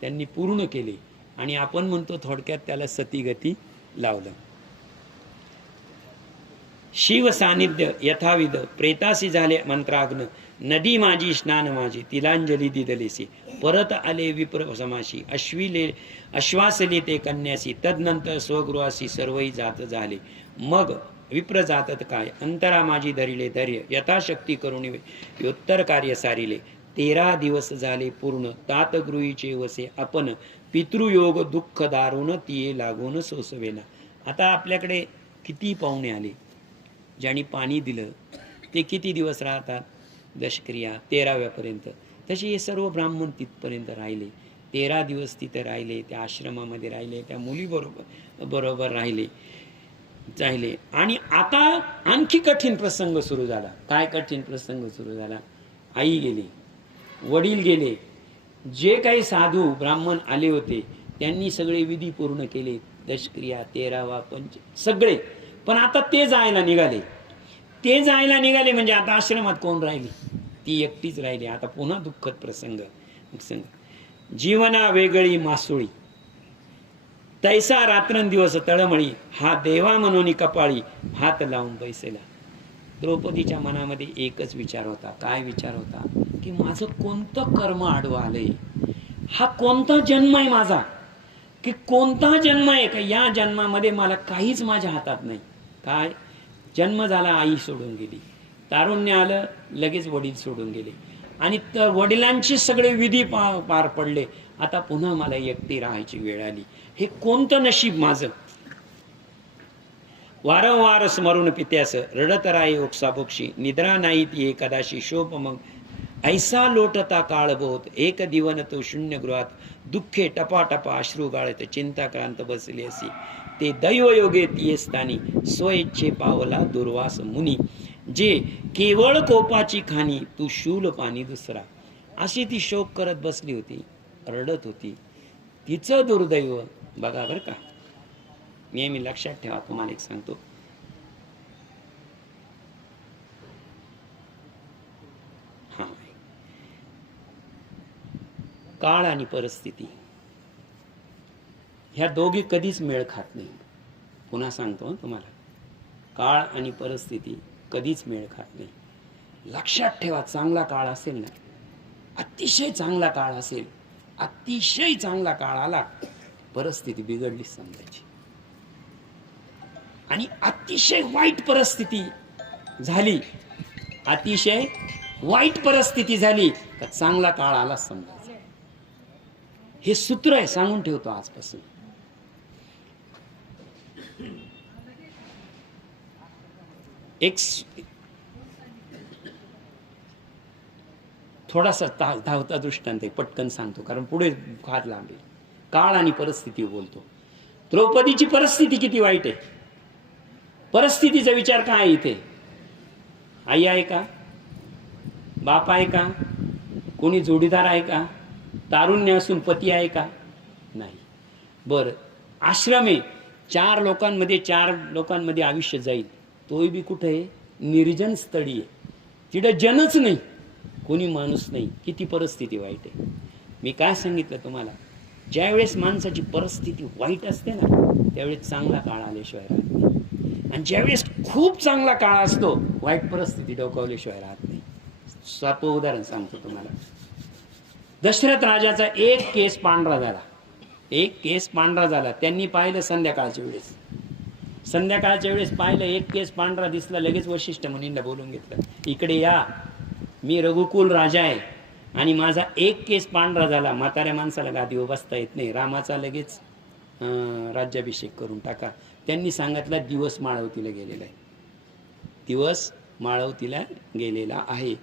त्यांनी पूर्ण केले. आणि आपण म्हणतो थोडक्यात त्याला सतीगती लावलं. शिव सानिध्य यथाविध प्रेतासी झाले मंत्राग्न. नदी माझी स्नान माझी तिलांजली दिदलेसी परत आले विप्र समाशी अश्वासले ते कन्यासी तदनंतर स्वगृहासी सर्वही जात झाले मग विप्र जातत काय अंतरा माझी धरिले धैर्य यथाशक्ती करून योत्तर कार्य सारिले 13 दिवस झाले पूर्ण तात गृहीचे वसे आपण पितृयोग दुःख दारुण तिये लागून सोसवेना. आता आपल्याकडे किती पाहुणे आले ज्यांनी पाणी दिलं ते किती दिवस राहतात दशक्रिया 13व्यापर्यंत. तसे हे सर्व ब्राह्मण तिथपर्यंत राहिले 13 दिवस तिथे राहिले त्या आश्रमामध्ये राहिले त्या मुलीबरोबर राहिले. आणि आता आणखी कठीण प्रसंग सुरू झाला. काय कठीण प्रसंग सुरू झाला? आई गेली वडील गेले जे काही साधू ब्राह्मण आले होते त्यांनी सगळे विधी पूर्ण केले दशक्रिया 13वा सगळे. पण आता ते जायला निघाले म्हणजे आता आश्रमात कोण राहिली? ती एकटीच राहिली. आता पुन्हा दुःखद प्रसंग. जीवना वेगळी मासुळी तैसा रात्रंदिवस तळमळी हा देवा म्हणून कपाळी हात लावून बैसेला. द्रौपदीच्या मनामध्ये एकच विचार होता. काय विचार होता? की माझं कोणतं कर्म आडवं आलंय? हा कोणता जन्म आहे माझा? की कोणता जन्म आहे का या जन्मामध्ये मला काहीच माझ्या हातात नाही. काय जन्म झाला आई सोडून गेली, तारुण्य आलं लगेच वडील सोडून गेले आणि वडिलांचे सगळे विधी पार पडले. आता पुन्हा मला एकटी राहायची वेळ आली. हे कोणतं नशीब माझं? वारंवार स्मरून पित्यास रडत राही ओक्साबोक्षी निद्रा नाही ती कदाशी शोभ मग ऐसा लोटता काळबोत एक दिवन तो शून्य गृहात दुःखे टपाटपा अश्रू गाळत चिंताक्रांत बसले असी ते दैवयोगे तिये स्थानी स्वइच्छे पावला दुर्वास मुनी जे केवळ कोपाची खाणी तू शूल पाणी दुसरा. अशी ती शोक करत बसली होती, रडत होती. तिचं दुर्दैव बघा बरं का. नेहमी लक्षात ठेवा. तुम्हाला एक सांगतो, काळ आणि परिस्थिती ह्या दोघी कधीच मेळ खात नाही. पुन्हा सांगतो तुम्हाला, काळ आणि परिस्थिती कधीच मेळ खात नाही. लक्षात ठेवा. चांगला काळ असेल ना, अतिशय चांगला काळ असेल, अतिशय चांगला काळ आला, परिस्थिती बिघडलीच समजायची. आणि अतिशय वाईट परिस्थिती झाली, अतिशय वाईट परिस्थिती झाली का चांगला काळ आला समजायचं. हे सूत्र आहे, सांगून ठेवतो आजपासून. एक थोडासा धावता दृष्टांत आहे, पटकन सांगतो कारण पुढे फार लांब आहे. काळ आणि परिस्थिती बोलतो. द्रौपदीची परिस्थिती किती वाईट आहे. परिस्थितीचा विचार काय आहे इथे? आई आहे का? बाप आहे का? कोणी जोडीदार आहे का? तारुण्य असून पती आहे का? नाही. बरं, आश्रम आहे, 4 लोकांमध्ये आयुष्य जाईल. तोही बी कुठे आहे? निर्जन स्थळी आहे. तिथं जनच नाही, कोणी माणूस नाही. किती परिस्थिती वाईट आहे. मी काय सांगितलं तुम्हाला, ज्यावेळेस माणसाची परिस्थिती वाईट असते ना त्यावेळेस चांगला काळ आल्याशिवाय राहत नाही. आणि ज्यावेळेस खूप चांगला काळ असतो वाईट परिस्थिती डोकावल्याशिवाय राहत नाही. सोपं उदाहरण सांगतो तुम्हाला. दशरथ राजाचा एक केस पांढरा झाला. त्यांनी पाहिलं संध्याकाळच्या वेळेस पाहिलं, एक केस पांढरा दिसला. लगेच वशिष्ठ मुनींना बोलून घेतलं, इकडे या, मी रघुकुल राजा आहे आणि माझा एक केस पांढरा झाला. म्हाताऱ्या माणसाला गादीवर बसता येत नाही, रामाचा लगेच राज्याभिषेक करून टाका. त्यांनी सांगितलं दिवस माळवतीला गेलेला आहे,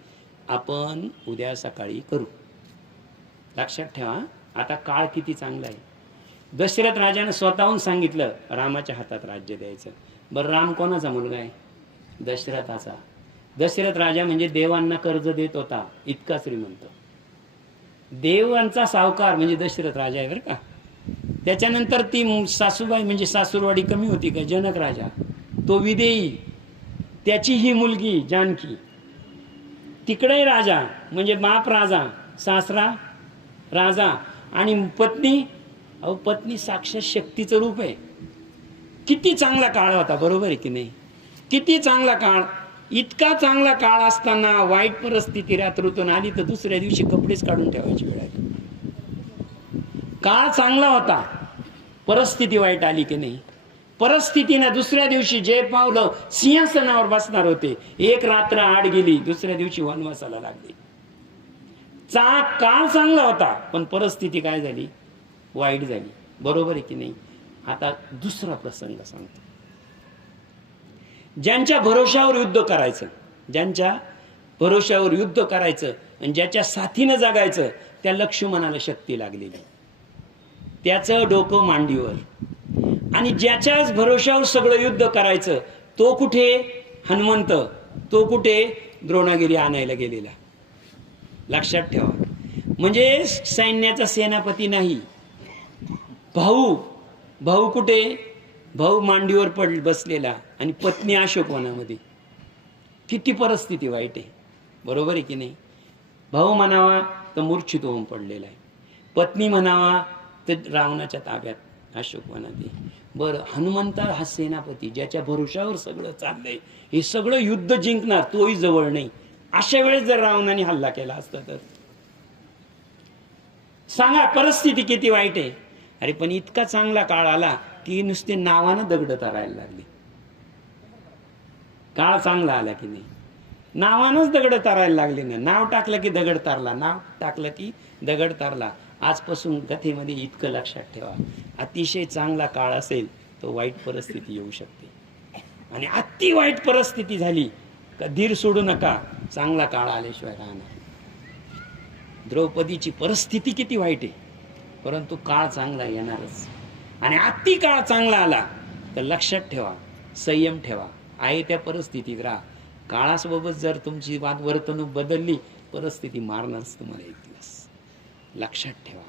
आपण उद्या सकाळी करू. लक्षात ठेवा. आता काळ किती चांगला आहे. दशरथ राजाने स्वतःहून सांगितलं रामाच्या हातात राज्य द्यायचं. बरं, राम कोणाचा मुलगा आहे? दशरथाचा. दशरथ राजा म्हणजे देवांना कर्ज देत होता, इतका श्रीमंत. देवांचा सावकार म्हणजे दशरथ राजा आहे बरं का. त्याच्यानंतर ती सासूबाई म्हणजे सासूरवाडी कमी होती का? जनक राजा, तो विदेही, त्याची ही मुलगी जानकी. तिकडे राजा म्हणजे बाप राजा, सासरा राजा आणि पत्नी साक्षात शक्तीचं रूप आहे. किती चांगला काळ होता, बरोबर आहे की नाही? किती चांगला काळ. इतका चांगला काळ असताना वाईट परिस्थिती रात्रीतून आली तर दुसऱ्या दिवशी कपडेच काढून ठेवायची वेळ आली. काळ चांगला होता, परिस्थिती वाईट आली की नाही. परिस्थितीने दुसऱ्या दिवशी जे पावलं सिंहासनावर बसणार होते, एक रात्र आड गेली, दुसऱ्या दिवशी वनवासाला लागली. काळ चांगला होता पण परिस्थिती काय झाली, वाईट झाली. बरोबर आहे की नाही. आता दुसरा प्रसंग सांगतो. ज्यांच्या भरोशावर युद्ध करायचं, ज्यांच्या भरोशावर युद्ध करायचं आणि ज्याच्या साथीनं जगायचं, त्या लक्ष्मणाला शक्ती लागलेली, त्याचं डोकं मांडीवर. आणि ज्याच्याच भरोशावर सगळं युद्ध करायचं, तो कुठे हनुमंत, तो कुठे द्रोणागिरी आणायला गेलेला. लक्षात ठेवा. म्हणजे सैन्याचा सेनापती नाही, भाऊ. भाऊ कुठे, भाऊ मांडीवर बसलेला आणि पत्नी अशोकवनामध्ये. किती परिस्थिती वाईट आहे. बरोबर आहे की नाही. भाऊ म्हणावा तर मूर्छित होऊन पडलेला आहे, पत्नी म्हणावा तर रावणाच्या ताब्यात अशोकवनात. बरं, हनुमंत हा सेनापती ज्याच्या भरोशावर सगळं चाललंय, हे सगळं युद्ध जिंकणार, तोही जवळ नाही. अशा वेळेस जर रावणाने हल्ला केला असता तर सांगा परिस्थिती किती वाईट आहे. अरे पण इतका चांगला काळ आला की नुसते नावानं दगड तारायला लागली. काळ चांगला आला की नाही, नावानंच दगड तारायला लागले ना. नाव टाकलं की दगड तारला, नाव टाकलं की दगड तारला. आजपासून कथेमध्ये इतकं लक्षात ठेवा, अतिशय चांगला काळ असेल तर वाईट परिस्थिती येऊ शकते. आणि अति वाईट परिस्थिती झाली का धीर सोडू नका, चांगला काळ आल्याशिवाय राहणार. द्रौपदीची परिस्थिती किती वाईट आहे, परंतु काळ चांगला येणारच. आणि अति काळ चांगला आला तर लक्षात ठेवा, संयम ठेवा, आहे त्या परिस्थितीत राहा. काळासोबत जर तुमची वर्तणूक बदलली, परिस्थिती मारणारच तुम्हाला एक दिवस. लक्षात ठेवा,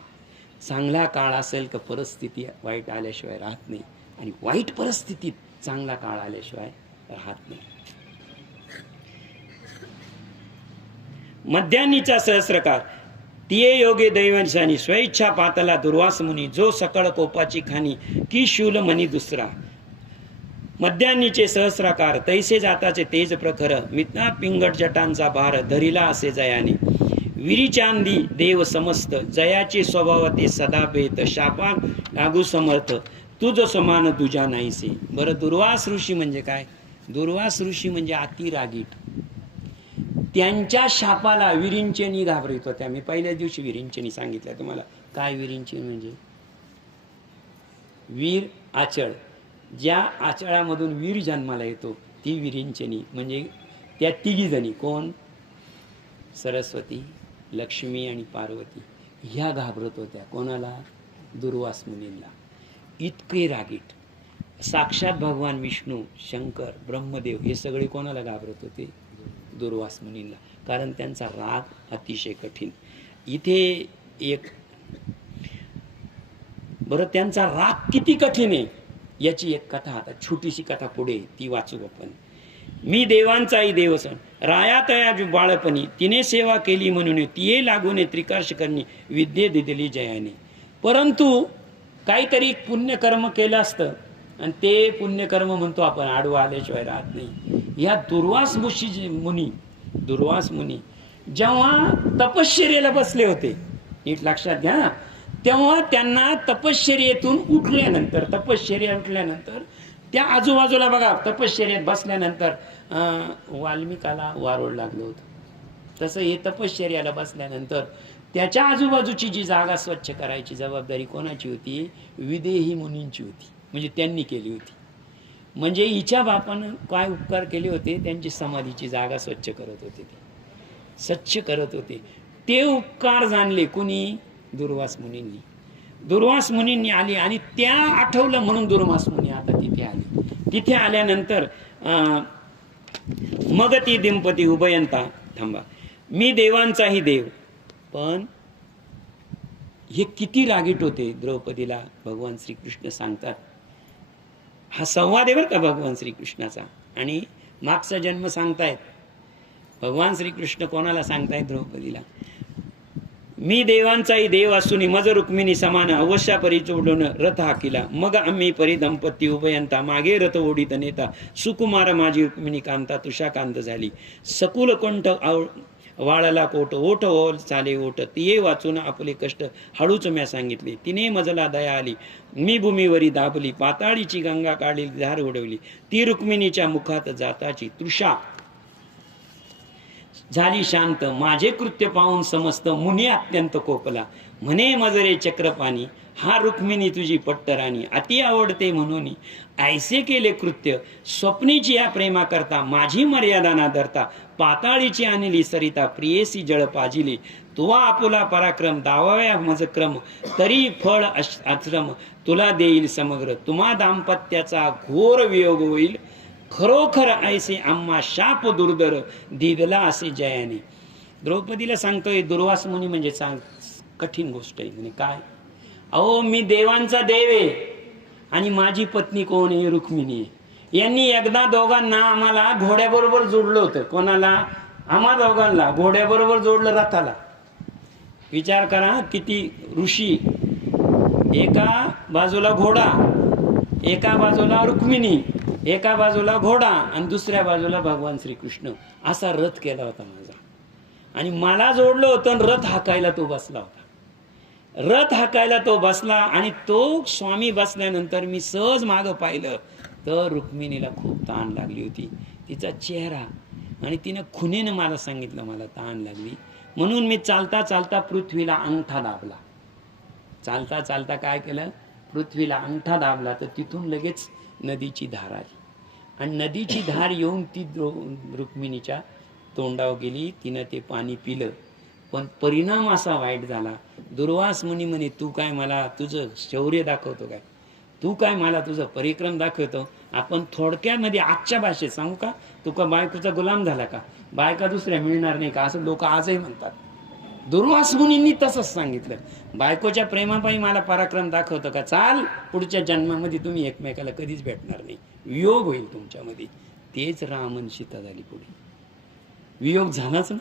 चांगला काळ असेल का परिस्थिती वाईट आल्याशिवाय राहत नाही, आणि वाईट परिस्थितीत चांगला काळ आल्याशिवाय राहत नाही. मध्यान्नीचा सहस्रकार तिये योगे दैवशानी स्वेच्छा पातला दुर्वास मुनी जो सकळ कोपाची खानी की शूल मनी दुसरा. मध्यान्नीचे सहस्राकार तैसे जाताचे तेज प्रखर मितना पिंगट जटांचा भार धरिला असे जयाने. विरिचांदी देव समस्त जयाचे स्वभाव ते सदा बेत शापा लागू समर्थ तुझ समान तुझ्या नाहीसे. बरं, दुर्वास ऋषी म्हणजे काय. दुर्वास ऋषी म्हणजे अति रागीट. त्यांच्या शापाला विरिंचनी घाबरत होत्या. मी पहिल्या दिवशी विरिंचनी सांगितलं तुम्हाला. काय विरिंचनी म्हणजे, वीर आचळ, ज्या आचळामधून वीर जन्माला येतो ती विरिंचनी. म्हणजे त्या तिघी जणी कोण, सरस्वती, लक्ष्मी आणि पार्वती, ह्या घाबरत होत्या. कोणाला, दुर्वास मुनींना. इतके रागीट. साक्षात भगवान विष्णू, शंकर, ब्रह्मदेव हे सगळे कोणाला घाबरत होते, दुर्वास मुनींना. कारण त्यांचा राग अतिशय कठीण. इथे एक बरं, त्यांचा राग किती कठीण आहे याची एक कथा, आता छोटीशी कथा पुढे ती वाचू आपण. मी देवांचाही देवसन राया तया बाळपणी तिने सेवा केली म्हणून तिये लागून त्रिकर्ष करणी विद्ये दिलेली जयाने. परंतु काहीतरी पुण्यकर्म केलं असतं, आणि ते पुण्यकर्म म्हणतो आपण आडवा आल्याशिवाय राहत नाही. या दुर्वास मुनी जेव्हा तपश्चर्येला बसले होते, नीट लक्षात घ्या, तेव्हा त्यांना तपश्चर्येतून उठल्यानंतर त्या आजूबाजूला बघा, तपश्चर्येत बसल्यानंतर वाल्मिकाला वारोळ लागलं होतं. तसं हे तपश्चर्याला बसल्यानंतर त्याच्या आजूबाजूची जी जागा स्वच्छ करायची जबाबदारी कोणाची होती, विदेही मुनींची होती. म्हणजे त्यांनी केली होती. म्हणजे हिच्या बापानं काय उपकार केले होते, त्यांची समाधीची जागा स्वच्छ करत होते, ते स्वच्छ करत होते. ते उपकार जाणले कुणी, दुर्वास मुनींनी. दुर्वास मुनींनी आली आणि त्या आठवलं म्हणून दुर्वास मुनी आता तिथे आली. तिथे आल्यानंतर मग ती दिंपती उभयंता, थांबा, मी देवांचाही देव. पण हे किती रागीट होते द्रौपदीला भगवान श्रीकृष्ण सांगतात. हा संवाद आहे बरं का भगवान श्रीकृष्णाचा. आणि मागचा जन्म सांगतायत भगवान श्रीकृष्ण. कोणाला सांगतायत, द्रौपदीला. मी देवांचाही देव असून मज रुक्मिणी समान अवश्या परी जोडून रथ हाकिला. मग आम्ही परी दंपती उभयंता मागे रथ ओढीत नेता. सुकुमार माझी रुक्मिणी कांता तुषाकांत झाली. सकुल कंठ वाळला कोट ओठ ओल चाले ओठ. तिये वाचून आपले कष्ट हळूच म्या सांगितले. तिने मजला दया आली मी भूमीवरी दाबली. पाताळीची गंगा काढली धार उडवली. ती रुक्मिणीच्या मुखात जाताची तृषा झाली शांत. माझे कृत्य पाहून समस्त मुनी अत्यंत कोपला. म्हणे मजरे चक्रपाणी हा रुक्मिणी तुझी पट्टराणी. अति आवडते म्हणून ऐसे केले कृत्य. स्वप्नीची या प्रेमा करता माझी मर्यादा ना धरता. पाताळीची आणली सरिता प्रियेसी जळ पाजिले. तुवा आपुला पराक्रम दावाव्या मजक्रम. तरी फळ आश्रम तुला देईल समग्र. तुम्हा दाम्पत्याचा घोर वियोग होईल. खरोखर ऐसे आम्हा शाप दुर्धर दिदला असे जयाने. द्रौपदीला सांगतोय दुर्वास मुनी म्हणजे कठीण गोष्ट आहे. म्हणजे काय, अहो मी देवांचा देव आहे आणि माझी पत्नी कोण आहे, रुक्मिणी आहे. यांनी एकदा दोघांना आम्हाला घोड्याबरोबर जोडलं होतं. कोणाला, आम्हा दोघांना घोड्याबरोबर जोडलं रथाला. विचार करा किती ऋषी, एका बाजूला घोडा, एका बाजूला रुक्मिणी, एका बाजूला घोडा आणि दुसऱ्या बाजूला भगवान श्रीकृष्ण. असा रथ केला होता माझा आणि मला जोडलं होतं. रथ हाकायला तो बसला होता. रथ हाकायला तो बसला आणि तो स्वामी बसल्यानंतर मी सहज मागं पाहिलं तर रुक्मिणीला खूप ताण लागली होती. तिचा चेहरा आणि तिनं खुनेनं मला सांगितलं मला ताण लागली. म्हणून मी चालता चालता पृथ्वीला अंगठा दाबला. चालता चालता काय केलं, पृथ्वीला अंगठा दाबला तर तिथून लगेच नदीची धार आली आणि नदीची धार येऊन ती रुक्मिणीच्या तोंडावर गेली. तिनं ते पाणी पिलं. पण परिणाम असा वाईट झाला. दुर्वास मुनी म्हणे तू काय मला तुझं शौर्य दाखवतो काय, तू काय मला तुझं परिक्रम दाखवतो. आपण थोडक्यामध्ये आजच्या भाषेत सांगू का, तू का बायकोचा गुलाम झाला का, बायका दुसऱ्या मिळणार नाही का, असं लोक आजही म्हणतात. दुर्वास मुनींनी तसंच सांगितलं. बायकोच्या प्रेमापायी मला पराक्रम दाखवतो का, चाल पुढच्या जन्मामध्ये तुम्ही एकमेकाला कधीच भेटणार नाही, वियोग होईल तुमच्यामध्ये. तेच राम आणि सीता झाली. पुढे वियोग झालाच ना.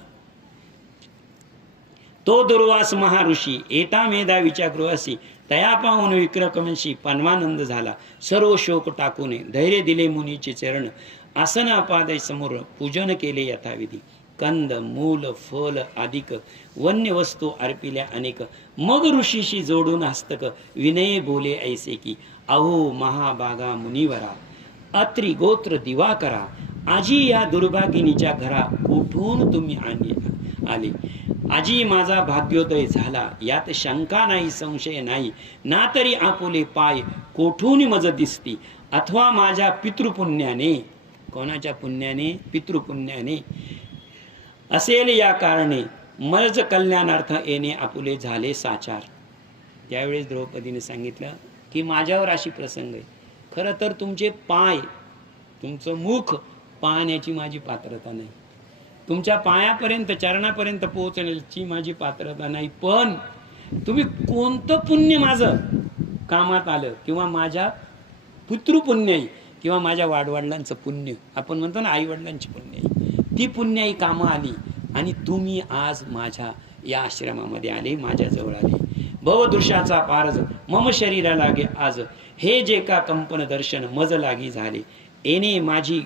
तो दुर्वास महाऋषी एटा मेधावीच्या गृहासी. तया पाहून विक्रमशी पन्वानंद झाला. सर्व शोक टाकून धैर्य दिले मुनीचे चरण. आसन अपादय समोर पूजन केले यथाविधी. कंद मूल फल अधिक वन्य वस्तू अर्पिल्या अनेक. मग ऋषीशी जोडून हस्तक विनय बोले ऐसे की, अहो महाबागा मुनिवरा अत्रि गोत्र दिवाकरा. आजी या दुर्भागिनीच्या घरा कुठून तुम्ही आले. आजी माझा भाग्योदय झाला यात शंका नाही संशय नाही. ना तरी आपुले पाय कोठून मज दिसती. अथवा माझ्या पितृपुण्याने, कोणाच्या पुण्याने, पितृपुण्याने असेल या कारणे मज कल्याणार्थ येणे आपुले झाले साचार. त्यावेळेस द्रौपदीने सांगितलं की माझ्यावर अशी प्रसंग आहे. खरं तर तुमचे पाय, तुमचं मुख पाहण्याची माझी पात्रता नाही. तुमच्या पायापर्यंत चरणापर्यंत पोहोचण्याची माझी पात्रता नाही. पण तुम्ही कोणतं पुण्य माझं कामात आलं किंवा माझ्या पितृपुण्याई किंवा माझ्या वाडवडिलांचं पुण्य, आपण म्हणतो ना आई वडिलांची पुण्याई, ती पुण्याई कामं आली आणि तुम्ही आज माझ्या या आश्रमामध्ये आले, माझ्याजवळ आले. भवदृशाचा पारज मम शरीरा लागे आज. हे जे का कंपन दर्शन मज लागी झाले. येणे माझी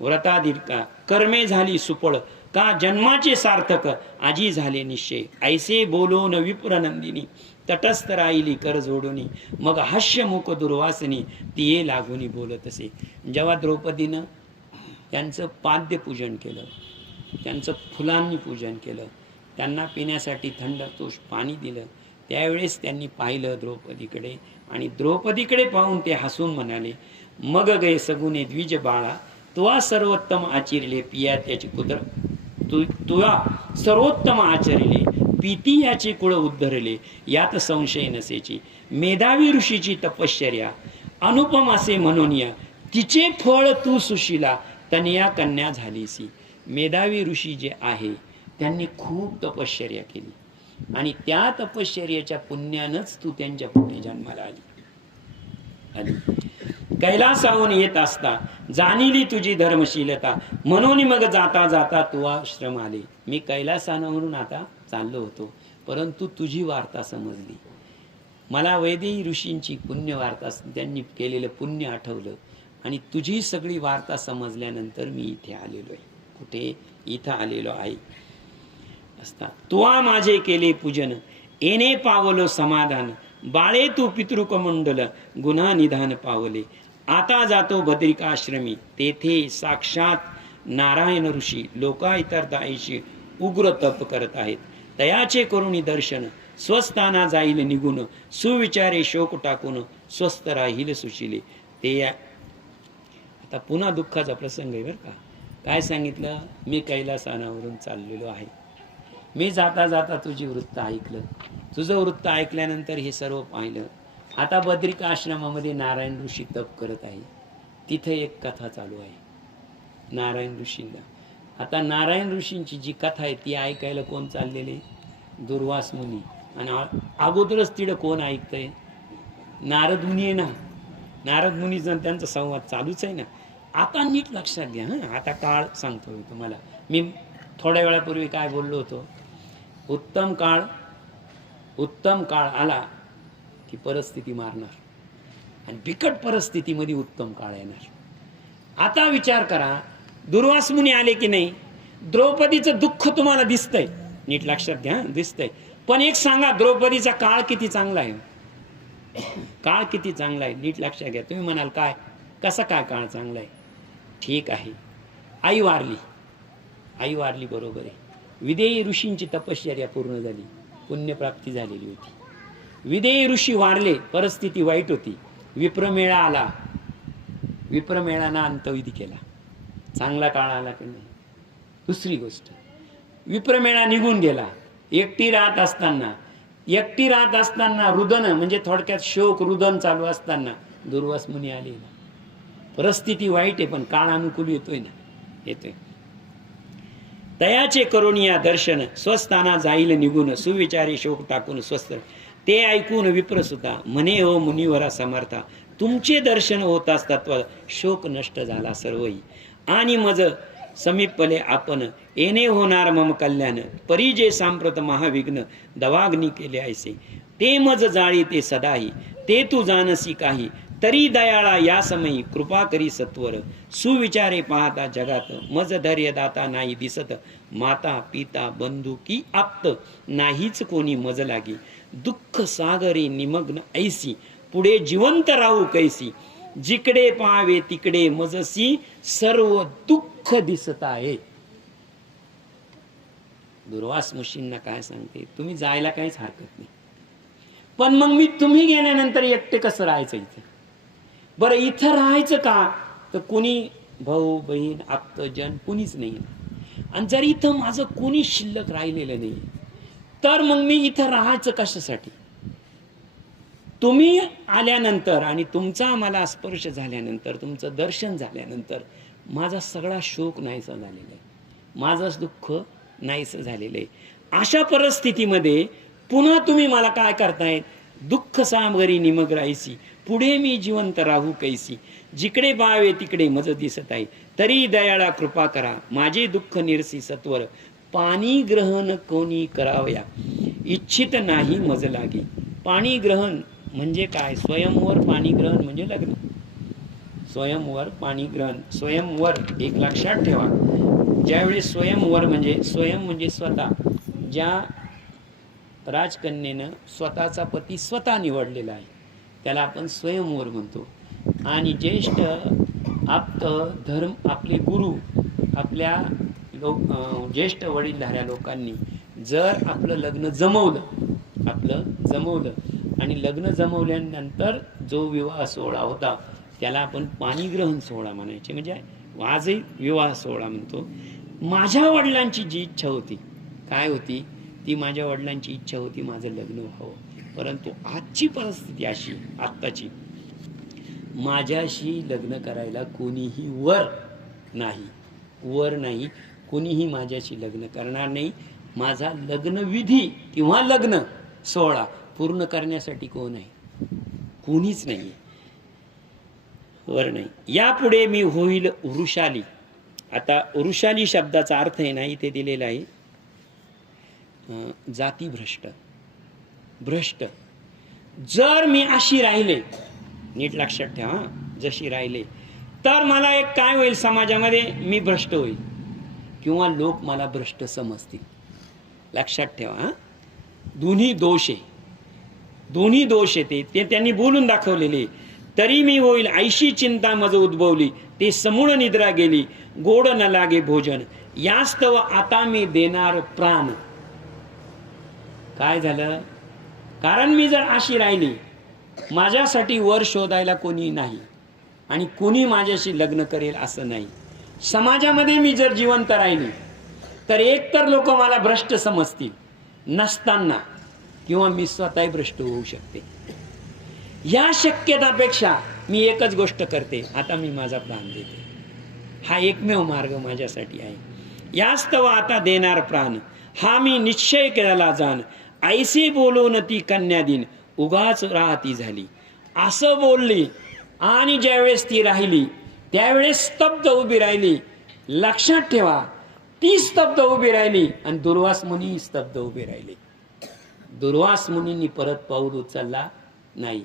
व्रतादीर्घा कर्मे झाली सुपळ. का जन्माचे सार्थक आजी झाले निश्चय. ऐसे बोलून विप्रनंदिनी तटस्थ राहिली कर जोडूनी. मग हास्यमुख दुर्वासिनी तिये लागूनी बोलत असे. जेव्हा द्रौपदीनं त्यांचं पाद्यपूजन केलं, त्यांचं फुलांनी पूजन केलं, त्यांना पिण्यासाठी थंड तोष पाणी दिलं, त्यावेळेस त्यांनी पाहिलं द्रौपदीकडे आणि द्रौपदीकडे पाहून ते हसून म्हणाले, मग गे सगुने द्विज बाळा तुवा सर्वोत्तम आचरिले. पिया त्याची कुदर तुया सर्वोत्तम आचरिले. पीती याचे कुळ उद्धरले यात संशय नसेची. मेधावी ऋषीची तपश्चर्या अनुपम असे म्हणून या. तिचे फळ तू सुशिला तनया कन्या झालीसी. मेधावी ऋषी जे आहे त्यांनी खूप तपश्चर्या केली आणि त्या तपश्चर्याच्या पुण्यानंच तू त्यांच्या पुढे जन्माला आली. कैलासाहून येत असता जाणिली तुझी धर्मशीलता, म्हणून मग जाता जाता तू आश्रम आले. मी कैलासावरून आता चाललो होतो, परंतु तुझी वार्ता समजली. मला वैदेही ऋषींची पुण्य वार्ता, त्यांनी केलेलं पुण्य आठवलं आणि तुझी सगळी वार्ता समजल्यानंतर मी इथे आलेलो आहे. कुठे? इथं आलेलो आहे असता तुवा माझे केले पूजन, येणे पावलो समाधान. बाळे तू पितृकमंडल, गुन्हा निधान पावले. आता जातो बद्रिकाश्रमी, तेथे साक्षात नारायण ऋषी लोकायतरदायीशी उग्र तप करत आहेत. तयाचे करुणी दर्शन, स्वस्थाना जाईल निघून. सुविचारे शोक टाकून, स्वस्थ राहील सुशिले. ते आता पुन्हा दुःखाचा प्रसंग आहे बरं का. काय सांगितलं? मी कैलासानावरून चाललेलो आहे. मी जाता जाता तुझी वृत्त ऐकलं. तुझं वृत्त ऐकल्यानंतर हे सर्व पाहिलं. आता बद्रिका आश्रमामध्ये नारायण ऋषी तप करत आहे. तिथे एक कथा चालू आहे नारायण ऋषींना. आता नारायण ऋषींची जी कथा आहे ती ऐकायला कोण चाललेले? दुर्वास मुनी. आणि अगोदरच तिथं कोण ऐकतंय? नारद मुनी आहे ना. नारद मुनीचा त्यांचा संवाद चालूच आहे ना. आता नीट लक्षात घ्या. आता काळ सांगतो मी तुम्हाला. मी थोड्या वेळापूर्वी काय बोललो होतो? उत्तम काळ आला की परिस्थिती मारणार, आणि बिकट परिस्थितीमध्ये उत्तम काळ येणार. आता विचार करा, दुर्वास मुनी आले की नाही? द्रौपदीचं दुःख तुम्हाला दिसतंय, नीट लक्षात घ्या, दिसतंय. पण एक सांगा, द्रौपदीचा काळ किती चांगला आहे? काळ किती चांगला आहे नीट लक्षात घ्या. तुम्ही म्हणाल काय, कसा काय काळ चांगला आहे? ठीक आहे, आई वारली बरोबर आहे. विदेही ऋषींची तपश्चर्या पूर्ण झाली, पुण्यप्राप्ती झालेली होती. विदेही ऋषी वारले, परिस्थिती वाईट होती. विप्रमेळा आला, विप्रमेळानं अंतविधी केला. चांगला काळ आला की नाही? दुसरी गोष्ट, विप्रमेळा निघून गेला. एकटी राहत असताना रुदन म्हणजे थोडक्यात शोक रुदन चालू असताना दुर्वास मुनी आले. परिस्थिती वाईट आहे पण काळ अनुकूल येतोय ना, येतोय. तयाचे करुणिया दर्शन, स्वस्थाना जाईल निघून. सुविचारी शोक टाकून स्वस्थ. ते ऐकून विप्रसुता म्हणे, हो मुनिवरा समर्था, तुमचे दर्शन होत असतात शोक नष्ट झाला सर्वही. आणि मज समीपले आपण, येणे होणार मम कल्याण. परी जे सांप्रत महाविघ्न, दवाग्नी केले ऐसे. ते मज जाळी ते सदाही, ते तू जानसी काही. तरी दयाळा या समयी, कृपा करी सत्वर. सुविचारे पाहता जगात, मज धैर्य दाता नाही दिसत. माता पिता बंधू की आप्त, नाहीच कोणी मज लागी. दुःख सागरी निमग्न ऐसी, पुढे जिवंत राहू कैसी. जिकडे पाहावे तिकडे मजसी, सर्व दुःख दिसत आहे. दुर्वास मुशींना काय सांगते? तुम्ही जायला काहीच हरकत नाही, पण मग तुम्ही गेल्यानंतर एकटे कसं राहायचं इथे? बरं, इथं राहायचं का? तर कोणी भाऊ बहीण आप्तजन कुणीच नाही. आणि जर इथं माझं कोणी शिल्लक राहिलेलं नाही, तर मग मी इथं राहायचं कशासाठी? तुम्ही आल्यानंतर आणि तुमचा मला स्पर्श झाल्यानंतर, तुमचं दर्शन झाल्यानंतर माझा सगळा शोक नाहीसा झालेला आहे, माझं दुःख नाहीसं झालेलं आहे. अशा परिस्थितीमध्ये पुन्हा तुम्ही मला काय करताय? दुःख सागरी निमग्न ऐसी, पुढे मी जिवंत राहू कैसी. जिकडे पाहावे तिकडे मज दिसत आहे. तरी दयाळा कृपा करा, माझे दुःख निरसी सत्वर. पाणी ग्रहण कोणी करावया, इच्छित नाही मज लागे. पाणी ग्रहण म्हणजे काय? स्वयंवर पाणी ग्रहण म्हणजे लग्न. स्वयंवर पाणी ग्रहण, स्वयंवर एक लक्षात ठेवा. ज्यावेळी स्वयंवर म्हणजे स्वयं म्हणजे स्वतः, ज्या राजकन्येनं स्वतःचा पती स्वतः निवडलेला आहे त्याला आपण स्वयंवर म्हणतो. आणि ज्येष्ठ आप्त धर्म, आपले गुरु, आपल्या ज्येष्ठ वडीलधाऱ्या लोकांनी जर आपलं लग्न जमवलं आणि लग्न जमवल्यानंतर जो विवाह सोहळा होता त्याला आपण पाणीग्रहण सोहळा म्हणायचे. म्हणजे आजही विवाह सोहळा म्हणतो. माझ्या वडिलांची जी इच्छा होती, काय होती ती? माझ्या वडिलांची इच्छा होती माझं लग्न व्हावं. परंतु आजची परिस्थिती अशी, आत्ताची, माझ्याशी लग्न करायला कोणीही वर नाही, कोणीही माझ्याशी लग्न करणार नाही. माझा लग्नविधी किंवा लग्न सोहळा पूर्ण करण्यासाठी कोण आहे? कोणीच नाही. वर नाही. यापुढे मी होईल वृषाली. आता वृषाली शब्दाचा अर्थ आहे ना इथे दिलेला आहे जाती भ्रष्ट, भ्रष्ट. जर मी अशी राहिले, नीट लक्षात ठेवा, जशी राहिले तर मला एक काय होईल समाजामध्ये, मी भ्रष्ट होईल किंवा लोक मला भ्रष्ट समजतील. लक्षात ठेवा. दोन्ही दोष आहे, दोन्ही दोष येते ते त्यांनी बोलून दाखवलेले. तरी मी होईल ऐशी चिंता मज उद्भवली, ते समूळ निद्रा गेली, गोड न लागे भोजन, यास्तव आता मी देणार प्राण. काय झालं, कारण मी जर अशी राहिली, माझ्यासाठी वर शोधायला कोणी नाही आणि कोणी माझ्याशी लग्न करेल असं नाही. समाजामध्ये मी जर जिवंत राहिली तर एकतर लोक मला भ्रष्ट समजतील नसताना, किंवा मी स्वतः भ्रष्ट होऊ शकते. या शक्यतापेक्षा मी एकच गोष्ट करते, आता मी माझा प्राण देते. हा एकमेव मार्ग माझ्यासाठी आहे. यास्तव आता देणार प्राण, हा मी निश्चय केला जाण, ऐसे बोलून ती कन्या दिन, उगाच राहती झाली. असं बोलली आणि ज्यावेळेस ती राहिली त्यावेळेस स्तब्ध उभी राहिली. लक्षात ठेवा, ती स्तब्ध उभी राहिली आणि दुर्वास मुनी स्तब्ध उभे राहिले. दुर्वास मुनींनी परत पाऊल उचलला नाही,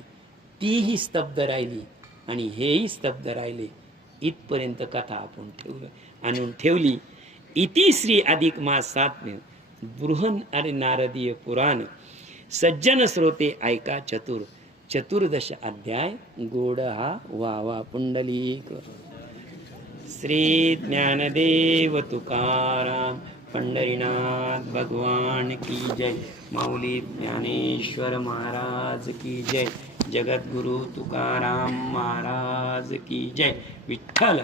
तीही स्तब्ध राहिली आणि हेही स्तब्ध राहिले. इथपर्यंत कथा आपण आणून ठेवली. इति श्री अधिक मास 7 बृहन अरे नारदीय पुराण. सज्जन श्रोते ऐका चतुर्दश अध्याय. गोड हा वावा पुंडलिक. श्री ज्ञानदेव तुकाराम पंढरीनाथ भगवान की जय. माऊली ज्ञानेश्वर महाराज की जय. जगद्गुरु तुकाराम महाराज की जय. विठ्ठल.